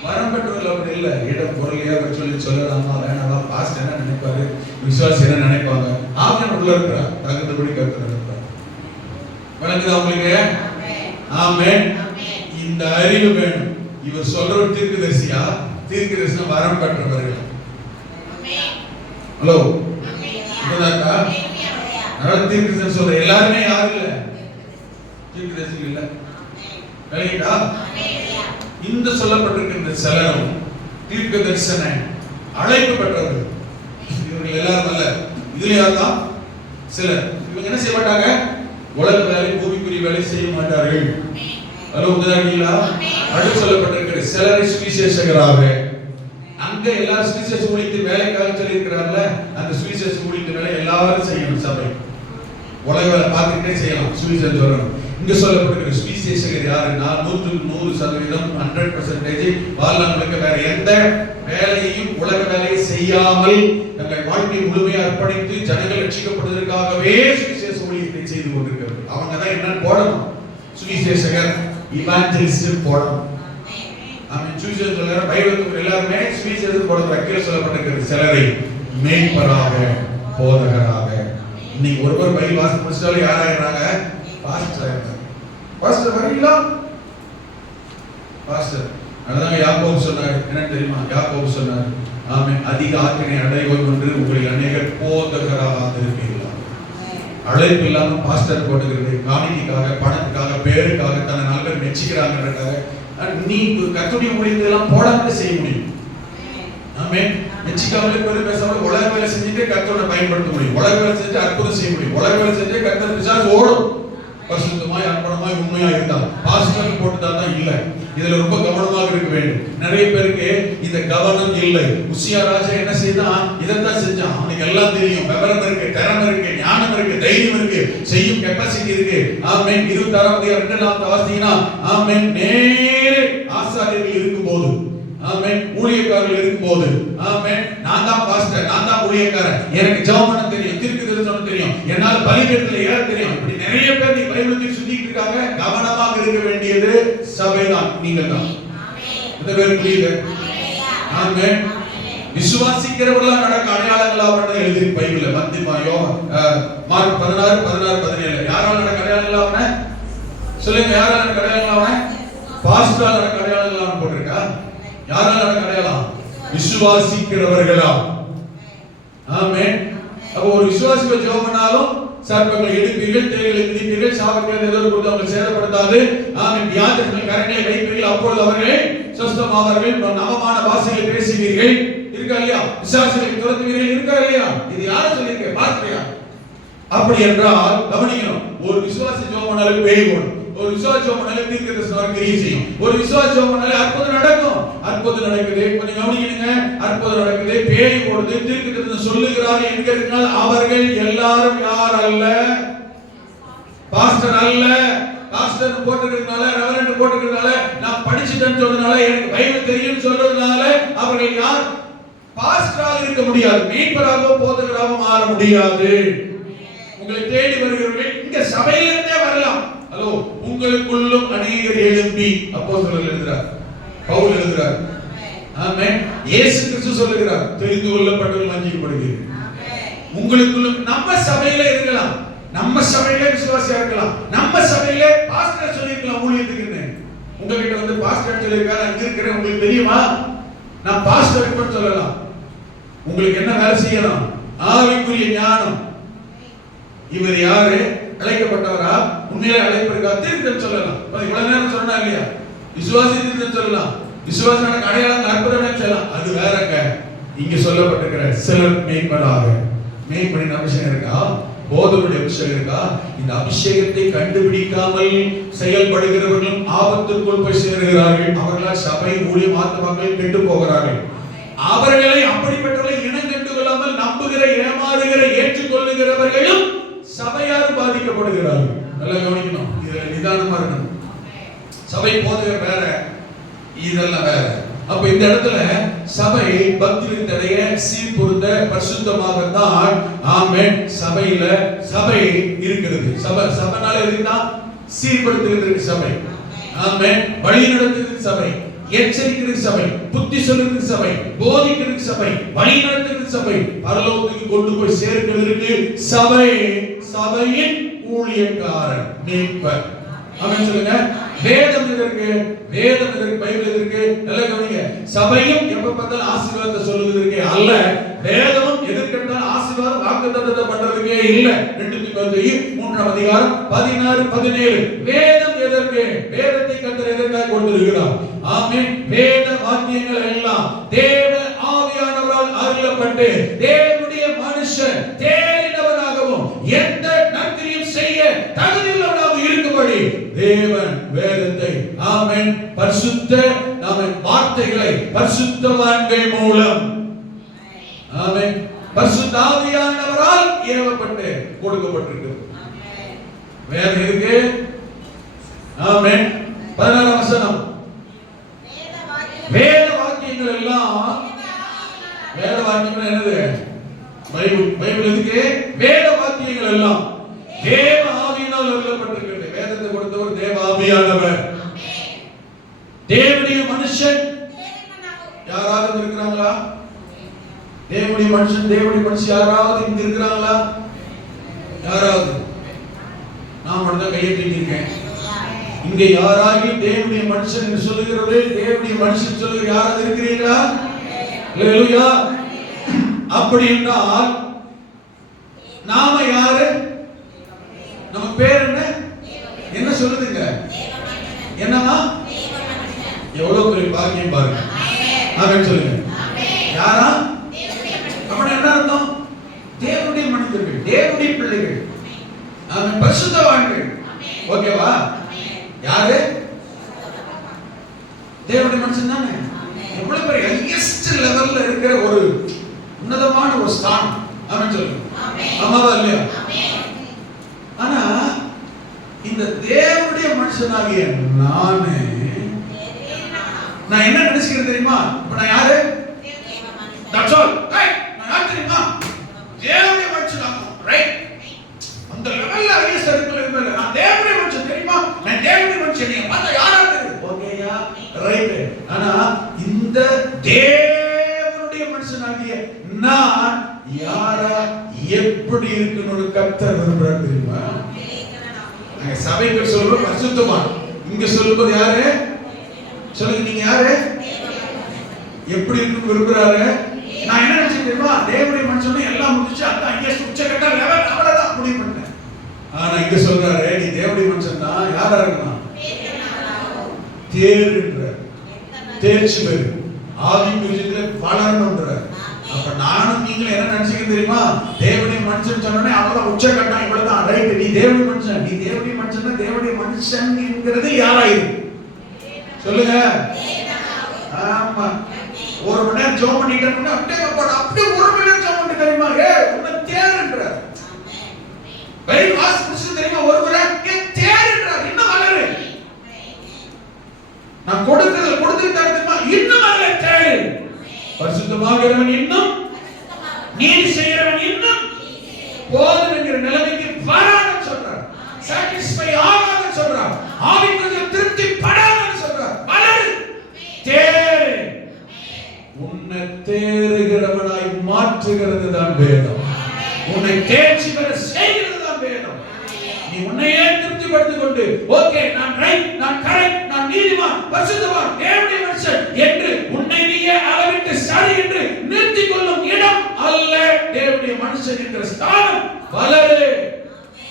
வரம் பெற்றவர்கள் அப்படி இல்லை. இடம் பொருள் ஏவல் சொல்லி சொல்லலாமா வேணாமா, பாஸ்ட் என்ன நினைப்பாரு, விசுவாசி என்ன நினைப்பாங்க, ஆவியானவர் உள்ள இருக்கிறார், தகுந்தபடி கர்த்தர் இருக்கிறார். வணங்குதா உங்களுக்கு? ஆமென். இந்த அறிவு வேணும். இவர் சொல்ற தீர்க்கதரிசியா, தீர்க்கதரிசன வரம் பெற்றவர்கள். ஹலோ, புரியுதா? தீர்க்கதரிசனம் சொல்ற எல்லாருமே யாரும் இல்ல, தீர்க்கதரிசி இல்ல. விளங்கிட்டா? இந்த சொல்லப்பட்டிருக்கிற சிலரும் தீர்க்க தரிசன அழைப்பு பெற்றவர்கள். இவர்கள் எல்லாரும் அல்ல. இதுல யாருதான் சிலர். இவங்க என்ன செய்ய மாட்டாங்க, உலக வேலை பூமிக்குரிய வேலை செய்ய மாட்டார்கள். அதுல உதாரணீங்களா? அடுத்து சொல்லப்பட்டிருக்கிற சிலரை சுவிசேஷகராக, அங்க எல்லாரும் சுவிசேஷ ஊழியத்தின் வேலைக்காக சொல்லி இருக்கிறார்ல, அந்த சுவிசேஷ ஊழியத்தின் வேலை எல்லாரும் செய்யணும். சபை உலக வேலை பார்த்துக்கிட்டே செய்யலாம், சுவிசேஷம் சொல்லணும். இங்க சொல்லப்பட்டிருக்கிற சுவிசேஷகர் யாருன்னா 100% 100% வாழ்நாளுக்கு வேற எந்த வேலையையும் உலக வேலையை செய்யாமல் தங்கள் வாழ்க்கையை முழுமையாக அர்ப்பணித்து ஜனங்கள் ரட்சிக்கப்படுவதற்காகவே சுவிசேஷ ஊழியத்தை செய்து கொண்டிருக்கிறார்கள். அவங்க தான் என்னன்னு போடணும், சுவிசேஷகர், இவாஞ்சலிஸ்ட் போடணும். ஆமென். சுவிசேஷம் சொல்ற பைபிளுக்கு எல்லாருமே சுவிசேஷம் போடுற அக்கீல சொல்லப்பட்டிருக்கிற சிலரை மேய்ப்பராக, போதகராக. இன்னைக்கு ஒருவர் பைபிள் வாசித்து முடிச்சாலும் யாராயிராங்க, பாஸ்டர் ஆயிராங்க. பாஸ்டர் வரீங்களா? பாஸ்டர். அதுதான் யாக்கோபு சொன்னார். என்ன தெரியுமா? யாக்கோபு சொன்னார், ஆமென், அதிக ஆக்கினை அடைவோம் என்று உங்களில் அநேகர் போதகராக இருப்பீர்களா. அழைப்பு இல்லாம பாஸ்டர் போட்டுக்கிறது காணிக்கைக்காக, பணத்துக்காக, பேருக்காக, தன்னை நாலு மெச்சிக்கிறாங்கன்றதுக்காக நீ கர்த்தருடைய ஊழியத்தெல்லாம் போடாம செய்ய முடியும். ஆமென். மெச்சிக்காமலே பேரு பேசாம உலக வேலை செஞ்சுட்டு கர்த்தரை பயன்படுத்த முடியும். உலக வேலை செஞ்சு அற்புதம் செய்ய முடியும். உலக வேலை செஞ்சு கர்த்தர் பிசாசு ஓடும். பரிசுத்தமாய் அர்ப்பணமாய் உண்மையா இருந்தால் பாஸ்டர் போட்டுதான் இல்ல. இதுல ரொம்ப கவனமாக இருக்க வேண்டும். நிறைய பேருக்கு இந்த கவனம் இல்லை. உசியா ராஜா என்ன செய்தான், இதைத்தான் செஞ்சான். அவனுக்கு எல்லாம் தெரியும், விவரம் இருக்கு, திறமை இருக்கு, ஞானம் இருக்கு, தைரியம் இருக்கு, செய்யும் கெப்பாசிட்டி இருக்கு. ஆமென். 26 வாசித்தீங்கன்னா, ஆமென், நேரே ஆசாரியர்கள் இருக்கும்போது, ஆமென், ஊழியக்காரர்கள் இருக்கும்போது, ஆமென், நான் தான் பாஸ்டர், நான் தான் ஊழியக்காரன், எனக்கு ஜெபம் பண்ண தெரியும், தீர்க்கதரிசனம் தெரியும், என்னால பலிபீடத்துல ஏற தெரியும். இப்படி நிறைய பேர் நீ பைபிளை சுத்திட்டு இருக்காங்க. கவனமாக இருக்க வேண்டியது சபைதான், நீங்க தான். இந்த பேர் புரியுது? ஆமென். விசுவாசிக்கிறவர்களா நடக்க அடையாளங்களாக எழுதி பைபிள்ல மத்தியமாயோ மார்க் 16:17 யாரால நடக்க அடையாளங்களாக சொல்லுங்க. யாரால நடக்க அடையாளங்களாக? பாஸ்டரால நடக்க அடையாளங்களாக போட்டிருக்கா? யாரால நடக்க அடையாளம்? விசுவாசிக்கிறவர்களா. ஆமென். அப்ப ஒரு விசுவாசிக்கு ஜெபம் பண்ணாலும் சர்ப்பங்களை எடுப்பீர்கள், தேள்களை மிதிப்பீர்கள், சாபங்களை ஏதோ கொடுத்து அவங்களை சேதப்படுத்தாது. ஆமென். வியாதிகள் கரங்களை வைப்பீர்கள், அப்பொழுது அவர்கள் சுஸ்தமாவார்கள். நவமான பாஷைகளை பேசுவீர்கள், இருக்கா இல்லையா? விசுவாசிகளை துரத்துவீர்கள், இருக்கா இல்லையா? இது யாரை சொல்லியிருக்க? பார்க்கலையா? அப்படி என்றால் கவனிக்கணும். ஒரு விசுவாசி ஜெபம் பண்ணாலும் பேய் ஓடும். ஒரு விசுவாசி ஜெபம் பண்ணாலும் தீர்க்கதரிசனம் கிரியை செய்யும். ஒரு விசுவாசி ஜெபம் பண்ணாலும் அற்புதம் நடக்கும். அற்புதம் நடக்குது, கொஞ்சம் கவனிக்கணுங்க. அற்புதம் நடக்குது, பேய் ஓடுது, தீர்க்கதரிசனம் சொல்லுகிறார்கள் என்கிறதுனால அவர்கள் எல்லாரும் யார் அல்ல? பாஸ்டர் அல்ல. பாஸ்டர் போட்டுக்கிறதுனால, ரெவரண்ட் போட்டுக்கிறதுனால, நான் படிச்சுட்டேன்னு சொல்றதுனால, எனக்கு பைபிள் தெரியும்னு சொல்றதுனால அவர்கள் யார்? பாஸ்டராக இருக்க முடியாது, மீட்பராக போதகராக மாற முடியாது. உங்களை தேடி வருகிறவர்கள் இங்க சபையிலிருந்தே வரலாம். ஹலோ, உங்களுக்குள்ளும் அநேகர் எழும்பி, அப்போஸ்தலர் எழுதுறார், பவுல் எழுதுறார். ஆமென். இயேசு கிறிஸ்து சொல்லுகிறார், தெரிந்து கொள்ளப்பட்டவர்கள் வஞ்சிக்கப்படுவீர்கள். உங்களுக்குள்ளும் நம்ம சபையில இருக்கலாம், நம்ம சபையில விசுவாசியா இருக்கலாம், நம்ம சபையில பாஸ்டர் சொல்லிருக்கலாம் ஊழியத்துக்குன்னு. உங்ககிட்ட வந்து பாஸ்டர் சொல்லிருக்காரு, அங்க இருக்கிறேன், உங்களுக்கு தெரியுமா? நான் பாஸ்டர் இருப்பேன்னு சொல்லலாம். உங்களுக்கு என்ன வேலை செய்யலாம்? ஆவிக்குரிய ஞானம். இவர் யாரு? அழைக்கப்பட்டவரா? உண்மையிலே அழைப்பு இருக்கா? தீர்க்க சொல்லலாம். இவ்வளவு நேரம் சொன்னா இல்லையா? விசுவாசித்து சொல்லலாம், விசுவாசம் அடையாளம் அற்புதம் சொல்லலாம், அது வேறங்க. இங்க சொல்லப்பட்டிருக்கிற சிலர் மேம்படாக மேம்படின் அபிஷேகம் இருக்கா, போதனுடைய அபிஷேகம் இருக்கா, இந்த அபிஷேகத்தை கண்டுபிடிக்காமல் செயல்படுகிறவர்களும் ஆபத்திற்குள் போய் சேருகிறார்கள். அவர்களால் சபை ஊழியம் ஆத்மாக்கள் கெட்டு போகிறார்கள். அவர்களை அப்படிப்பட்டவர்களை இனம் கண்டு கொள்ளாமல் நம்புகிற, ஏமாறுகிற, ஏற்றுக்கொள்ளுகிறவர்களும் சபையார் பாதிக்கப்படுகிறார்கள். நல்லா கவனிக்கணும், இதுல நிதானமா இருக்கணும். சபை போதகர் வேற, இதெல்லாம் வேற. அப்ப இந்த இடத்துல சபை பக்தியின் தடைய சீர்பொருந்த பரிசுத்தமாக தான் ஆமென் சபையில சபை இருக்கிறது. சபைனால எதுனா சீர்படுத்துகிறது சபை, ஆமென் வழி நடத்துகிறது சபை, எச்சரிக்கிறது சபை, புத்தி சொல்லுகிறது சபை, போதிக்கிறது சபை, வழி நடத்துகிறது சபை, பரலோகத்துக்கு கொண்டு போய் சேர்க்கிறதுக்கு சபை, சபையின் ஊழியக்காரன் மீட்பர். ஆமென் சொல்லுங்க. வேதம் எதற்கு? வேதம் எதற்கு? பைபிள் எதற்கு? நல்லா கவனிங்க. சபையும் எப்ப பார்த்தாலும் ஆசீர்வாதத்தை சொல்லுவதற்கு அல்ல, வேதமும் எதற்கென்றால் ஆசீர்வாதம் வாக்குத்தத்தத்தை பண்றதுக்கே இல்ல. 2 தீமோத்தேயு 3ஆம் அதிகாரம் 16 17. வேதம் எதற்கு? வேதத்தை கர்த்தர் எதற்காக கொடுத்திருக்கிறார்? ஆமென். வேத வாக்கியங்கள் எல்லாம் தேவ ஆவியானவரால் அருளப்பட்டு தேவனுடைய மனுஷன் தேறினவராகவும் எந்த நற்கிரியும் செய்ய தகுதியுள்ளவராக இருக்கும்படி தேவன் வேதத்தை ஆமென் பரிசுத்த ஆமென் வார்த்தைகளை பரிசுத்தவான்கள் மூலம் ஆமென் பரிசுத்த ஆவியானவரால் ஏவப்பட்டு கொடுக்கப்பட்டிருக்கு. வேதம் இருக்கு. ஆமென். 16ஆம் வசனம். வேத வாக்கியங்கள் எல்லாம், வேத வாக்கியங்கள் என்னது? பைபிள் இருக்கு. வேத வாக்கியங்கள் எல்லாம் தேவ ஆவியினால் எழுதப்பட்டிருக்கிறது. வேதத்தை கொடுத்தவர் தேவ ஆவியானவர். தேவனுடைய மனுஷன் யாராவது இருக்கிறாங்களா? தேவனுடைய மனுஷன், தேவனுடைய மனுஷன் யாராவது இங்க இருக்கிறாங்களா? யாராவது? நான் மட்டும் தான் கையை தூக்கியிருக்கேன். இங்க யாராவது தேவனுடைய மனுஷன் என்று சொல்லுகிறது, தேவனுடைய மனுஷன் சொல்லுகிற யாராவது இருக்கிறீங்களா? அல்லேலூயா. அப்படி என்றால் நாம யாரு? நம்ம பேர் என்ன? என்ன சொல்லுதுங்க? என்னமா? எவ்வளவு பெரிய பாக்கியம் பாருங்க. ஆமென் சொல்லுங்க. யாரா? அப்படி என்ன அர்த்தம்? தேவனுடைய மனிதர்கள், தேவனுடைய பிள்ளைகள், ஆமென் பரிசுத்தவான்கள். ஓகேவா? யாரு? தேவனுடைய மனுஷன் தானே. எவ்வளவு பெரிய ஹையஸ்ட் லெவல்ல இருக்கிற ஒரு உன்னதமான ஒரு ஸ்தானம். ஆமென் சொல்லுங்க. ஆமாவா இல்லையா? ஆனா இந்த தேவனுடைய மனுஷனாகிய நான் என்ன நினைச்சுக்கிறேன் தெரியுமா? இப்ப நான் யாரு? That's all. Right? நான் யார் தெரியுமா? தேவனுடைய மனுஷனாகும். ரைட்? அந்த லெவல்ல ஹையஸ்ட் லெவல்ல இருப்பேன். நான் தேவனுடைய மனுஷன் தெரியுமா? நான் தேவனுடைய மனுஷன். நீங்க பார்த்தா யாரா இருக்கு? ஓகேயா? ரைட். ஆனா இந்த தேவனுடைய மனுஷனாகிய நான் யாரா எப்படி இருக்கணும்னு கர்த்தர் விரும்புறார் தெரியுமா? நாங்க சபைக்கு சொல்றோம் பரிசுத்தவான். இங்க சொல்லும்போது யாரு? சொல்லுங்க, நீங்க யாரு? எப்படி இருக்கணும் விரும்புறாரு? நான் என்ன நினைச்சேன் தெரியுமா? தேவனுடைய மனுஷனே எல்லாம் முடிச்சு அதான் இங்க உச்சகட்ட லெவல் அவ்வளவுதான் முடிவு பண்ணேன். ஆனா இங்க சொல்றாரு, நீ தேவனுடைய மனுஷன் தான். யாரா இருக்கணும்? தேர்ன்ற தேர்ச்சி பெரு ஆதிக்குரியத்துல வளரணும்ன்ற. அப்ப நானும் நீங்களும் என்ன நினைச்சீங்க தெரியுமா? தேவனுடைய மனுஷன் சொன்னோடனே அவ்வளவு உச்சகட்டம் இவ்வளவுதான். ரைட், நீ தேவனுடைய மனுஷன். நீ தேவனுடைய மனுஷன். தேவனுடைய மனுஷன் என்கிறது யாராயிரு? சொல்லுங்க. ஆமா. ஒரு மணி நேரம் ஜெபம் பண்ணிட்டு அப்படியே ஒரு மணி நேரம் ஜெபம் பண்ணி தெரியுமா? உன்னை தேர்ன்ற. பைபிள் வாசி புடிச்சு தெரியுமா? ஒரு முறை தேர்ன்ற. இன்னும் வளரு. நான் கொடுத்துட்டு தெரியுமா? இன்னும் வளர தேர். பரிசுத்தமாகிறவன் இன்னும், நீதி செய்கிறவன் இன்னும் போதும் என்கிற நிலைமைக்கு வரான்னு சொல்றார். சாட்டிஸ்ஃபை ஆகாதுன்னு சொல்றார். ஆவிக்குரிய திருப்தி படாதுன்னு சொல்றார். வளரு, தேறு. உன்னை தேறுகிறவனாய் மாற்றுகிறது தான் வேதம். உன்னை தேர்ச்சி பெற செய்கிறது தான் வேதம். நீ உன்னையே திருப்திப்படுத்திக் கொண்டு ஓகே நான் ரைட், நான் கரெக்ட், நான் நீதிமான், பரிசுத்தவான், தேவனுடைய மனுஷன் என்று உன்னை நீயே அளவிட்டு சரி என்று நிறுத்திக் கொள்ளும் இடம் அல்ல தேவனுடைய மனுஷன் என்கிற ஸ்தானம். வளரு,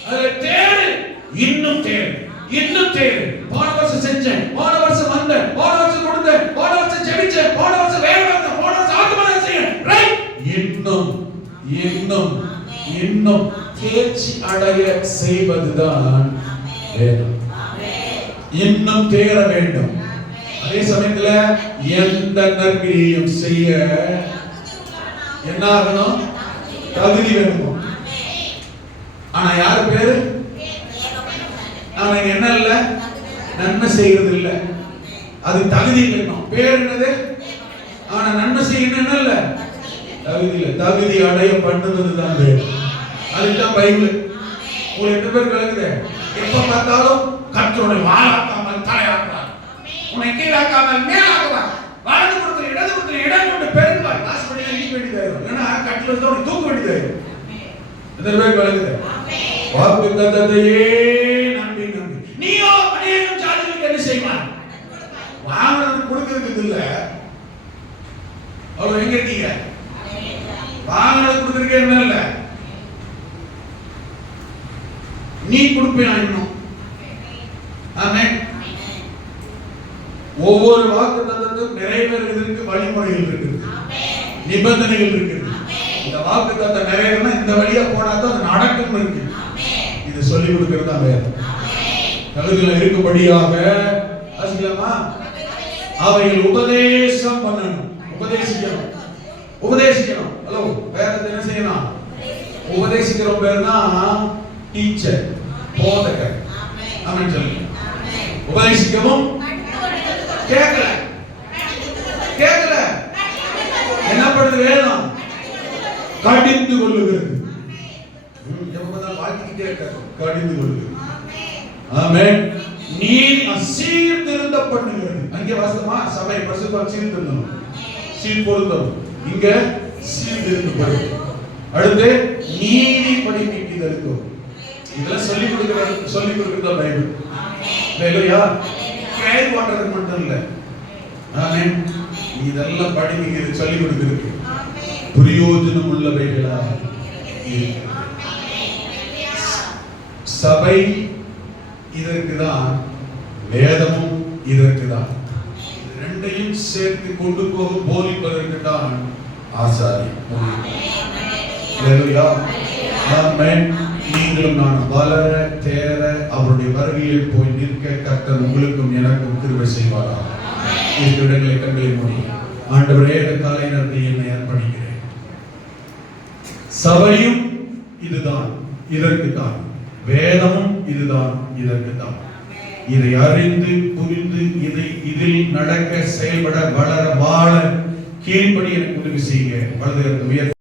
அதில் தேறு, இன்னும் தேறு, இன்னும் தேறு. போன வருஷம் செஞ்சேன், போன வருஷம் வந்த, இன்னும் இன்னும் தேர்ச்சி அடைய செய்வதுதான் வேதம். இன்னும் தேர வேண்டும். அதே சமயத்துல எந்த நற்கிரியையும் செய்ய என்ன ஆகணும்? தகுதி வேணும். ஆனா யார் பேரு? அவன் என்ன இல்ல, நன்மை செய்யறது இல்ல, அது தகுதி வேணும். பேர் என்னது? ஆனா நன்மை செய்யணும் என்ன இல்ல, தகுதி இல்ல. தகுதி அடைய பண்ணுவதுதான் வேணும். அதுதான் பைபிள். உங்களுக்கு எத்தனை பேர் கலக்குது? எப்ப பார்த்தாலும் கர்த்தருடைய வாழாக்காமல் தலையாக்குவார், உன்னை கீழாக்காமல் மேலாக்குவார், வலது புறத்தில் இடது புறத்தில் இடம் கொண்டு பெருங்குவார். ஆஸ்பத்திரியில் நீ வேண்டியதாயிரும், ஏன்னா கட்டில வச்சு உனக்கு தூக்க வேண்டியதாயிரும். எத்தனை பேர் கலக்குது? வாக்கு தத்தத்தையே நம்பி நம்பி நீயோ அநேகம் ஜாதிகளுக்கு என்ன செய்வார்? வாங்கினது கொடுக்கறதுக்கு இல்ல. அவ்வளவு எங்க இருக்கீங்க? வாங்கினது கொடுக்கறதுக்கு என்ன இல்ல, நீ கொடுப்பியா இன்னும். ஆமென். ஒவ்வொரு வாக்கு தத்தத்துக்கும் நிறைவேறுவதற்கு வழிமுறைகள் இருக்குது, நிபந்தனைகள் இருக்குது. இந்த வாக்கு தத்தம் நிறைவேறணும், இந்த வழியா போனா தான் அது நடக்கும் இருக்கு. இது சொல்லி கொடுக்கிறது தான் வேதம். தகுதியில் இருக்கும்படியாக வாசிக்கலாமா? அவைகள் உபதேசம் பண்ணணும், உபதேசிக்கணும், உபதேசிக்கணும். ஹலோ, வேதத்தை என்ன செய்யணும்? உபதேசிக்கிற பேர் தான் டீச்சர், போதகர். ஆமென் சொல்லுங்க. உபதேசிக்கவும் கேட்கல கேட்கல என்ன பண்ணுது? வேதம் கடிந்து கொள்ளுகிறது. வாழ்க்கைக்கிட்டே இருக்காரு, கடிந்து கொள்ளுகிறது. ஆமென். நீ சீர்திருந்த பண்ணுகிறது. அங்கே வாசமா சபை பரிசுத்தம் சீர்திருந்தணும், சீர்பொருத்தம். இங்க சீர்திருத்தம். அடுத்து நீதி படிப்பிக்குதலுக்கு இதெல்லாம் சொல்லிக் கொடுக்கிறது பைபிள். ஹalleluya. கேர் வாட்டர் மட்டும் இல்ல, ஆமென், இதெல்லாம் படிக்கிறது, சொல்லிக் கொடுக்கிறது பிரயோஜனம் உள்ளவைகளா. சபை இதற்குதான், வேதமும் இதற்குதான். ரெண்டையும் சேர்த்து கொண்டு போகும் போதிப்பதற்கு தான் ஆசாரி. ஹalleluya. ஆமென். நீங்களும் நான் வளர தேர அவருடைய வருகையில் போய் நிற்க கர்த்தர் உங்களுக்கும் எனக்கும் கிருபை செய்வாராக. இந்த இடங்களை கண்களை மூடி ஆண்டவரே, இந்த காலை நேரத்தை என்னை அர்ப்பணிக்கிறேன். சபையும் இதுதான், இதற்குத்தான். வேதமும் இதுதான், இதற்குத்தான். இதை அறிந்து புரிந்து இதில் நடக்க செயல்பட வளர வாழ கீழ்ப்படி எனக்கு உதவி செய்ய வலது உயர்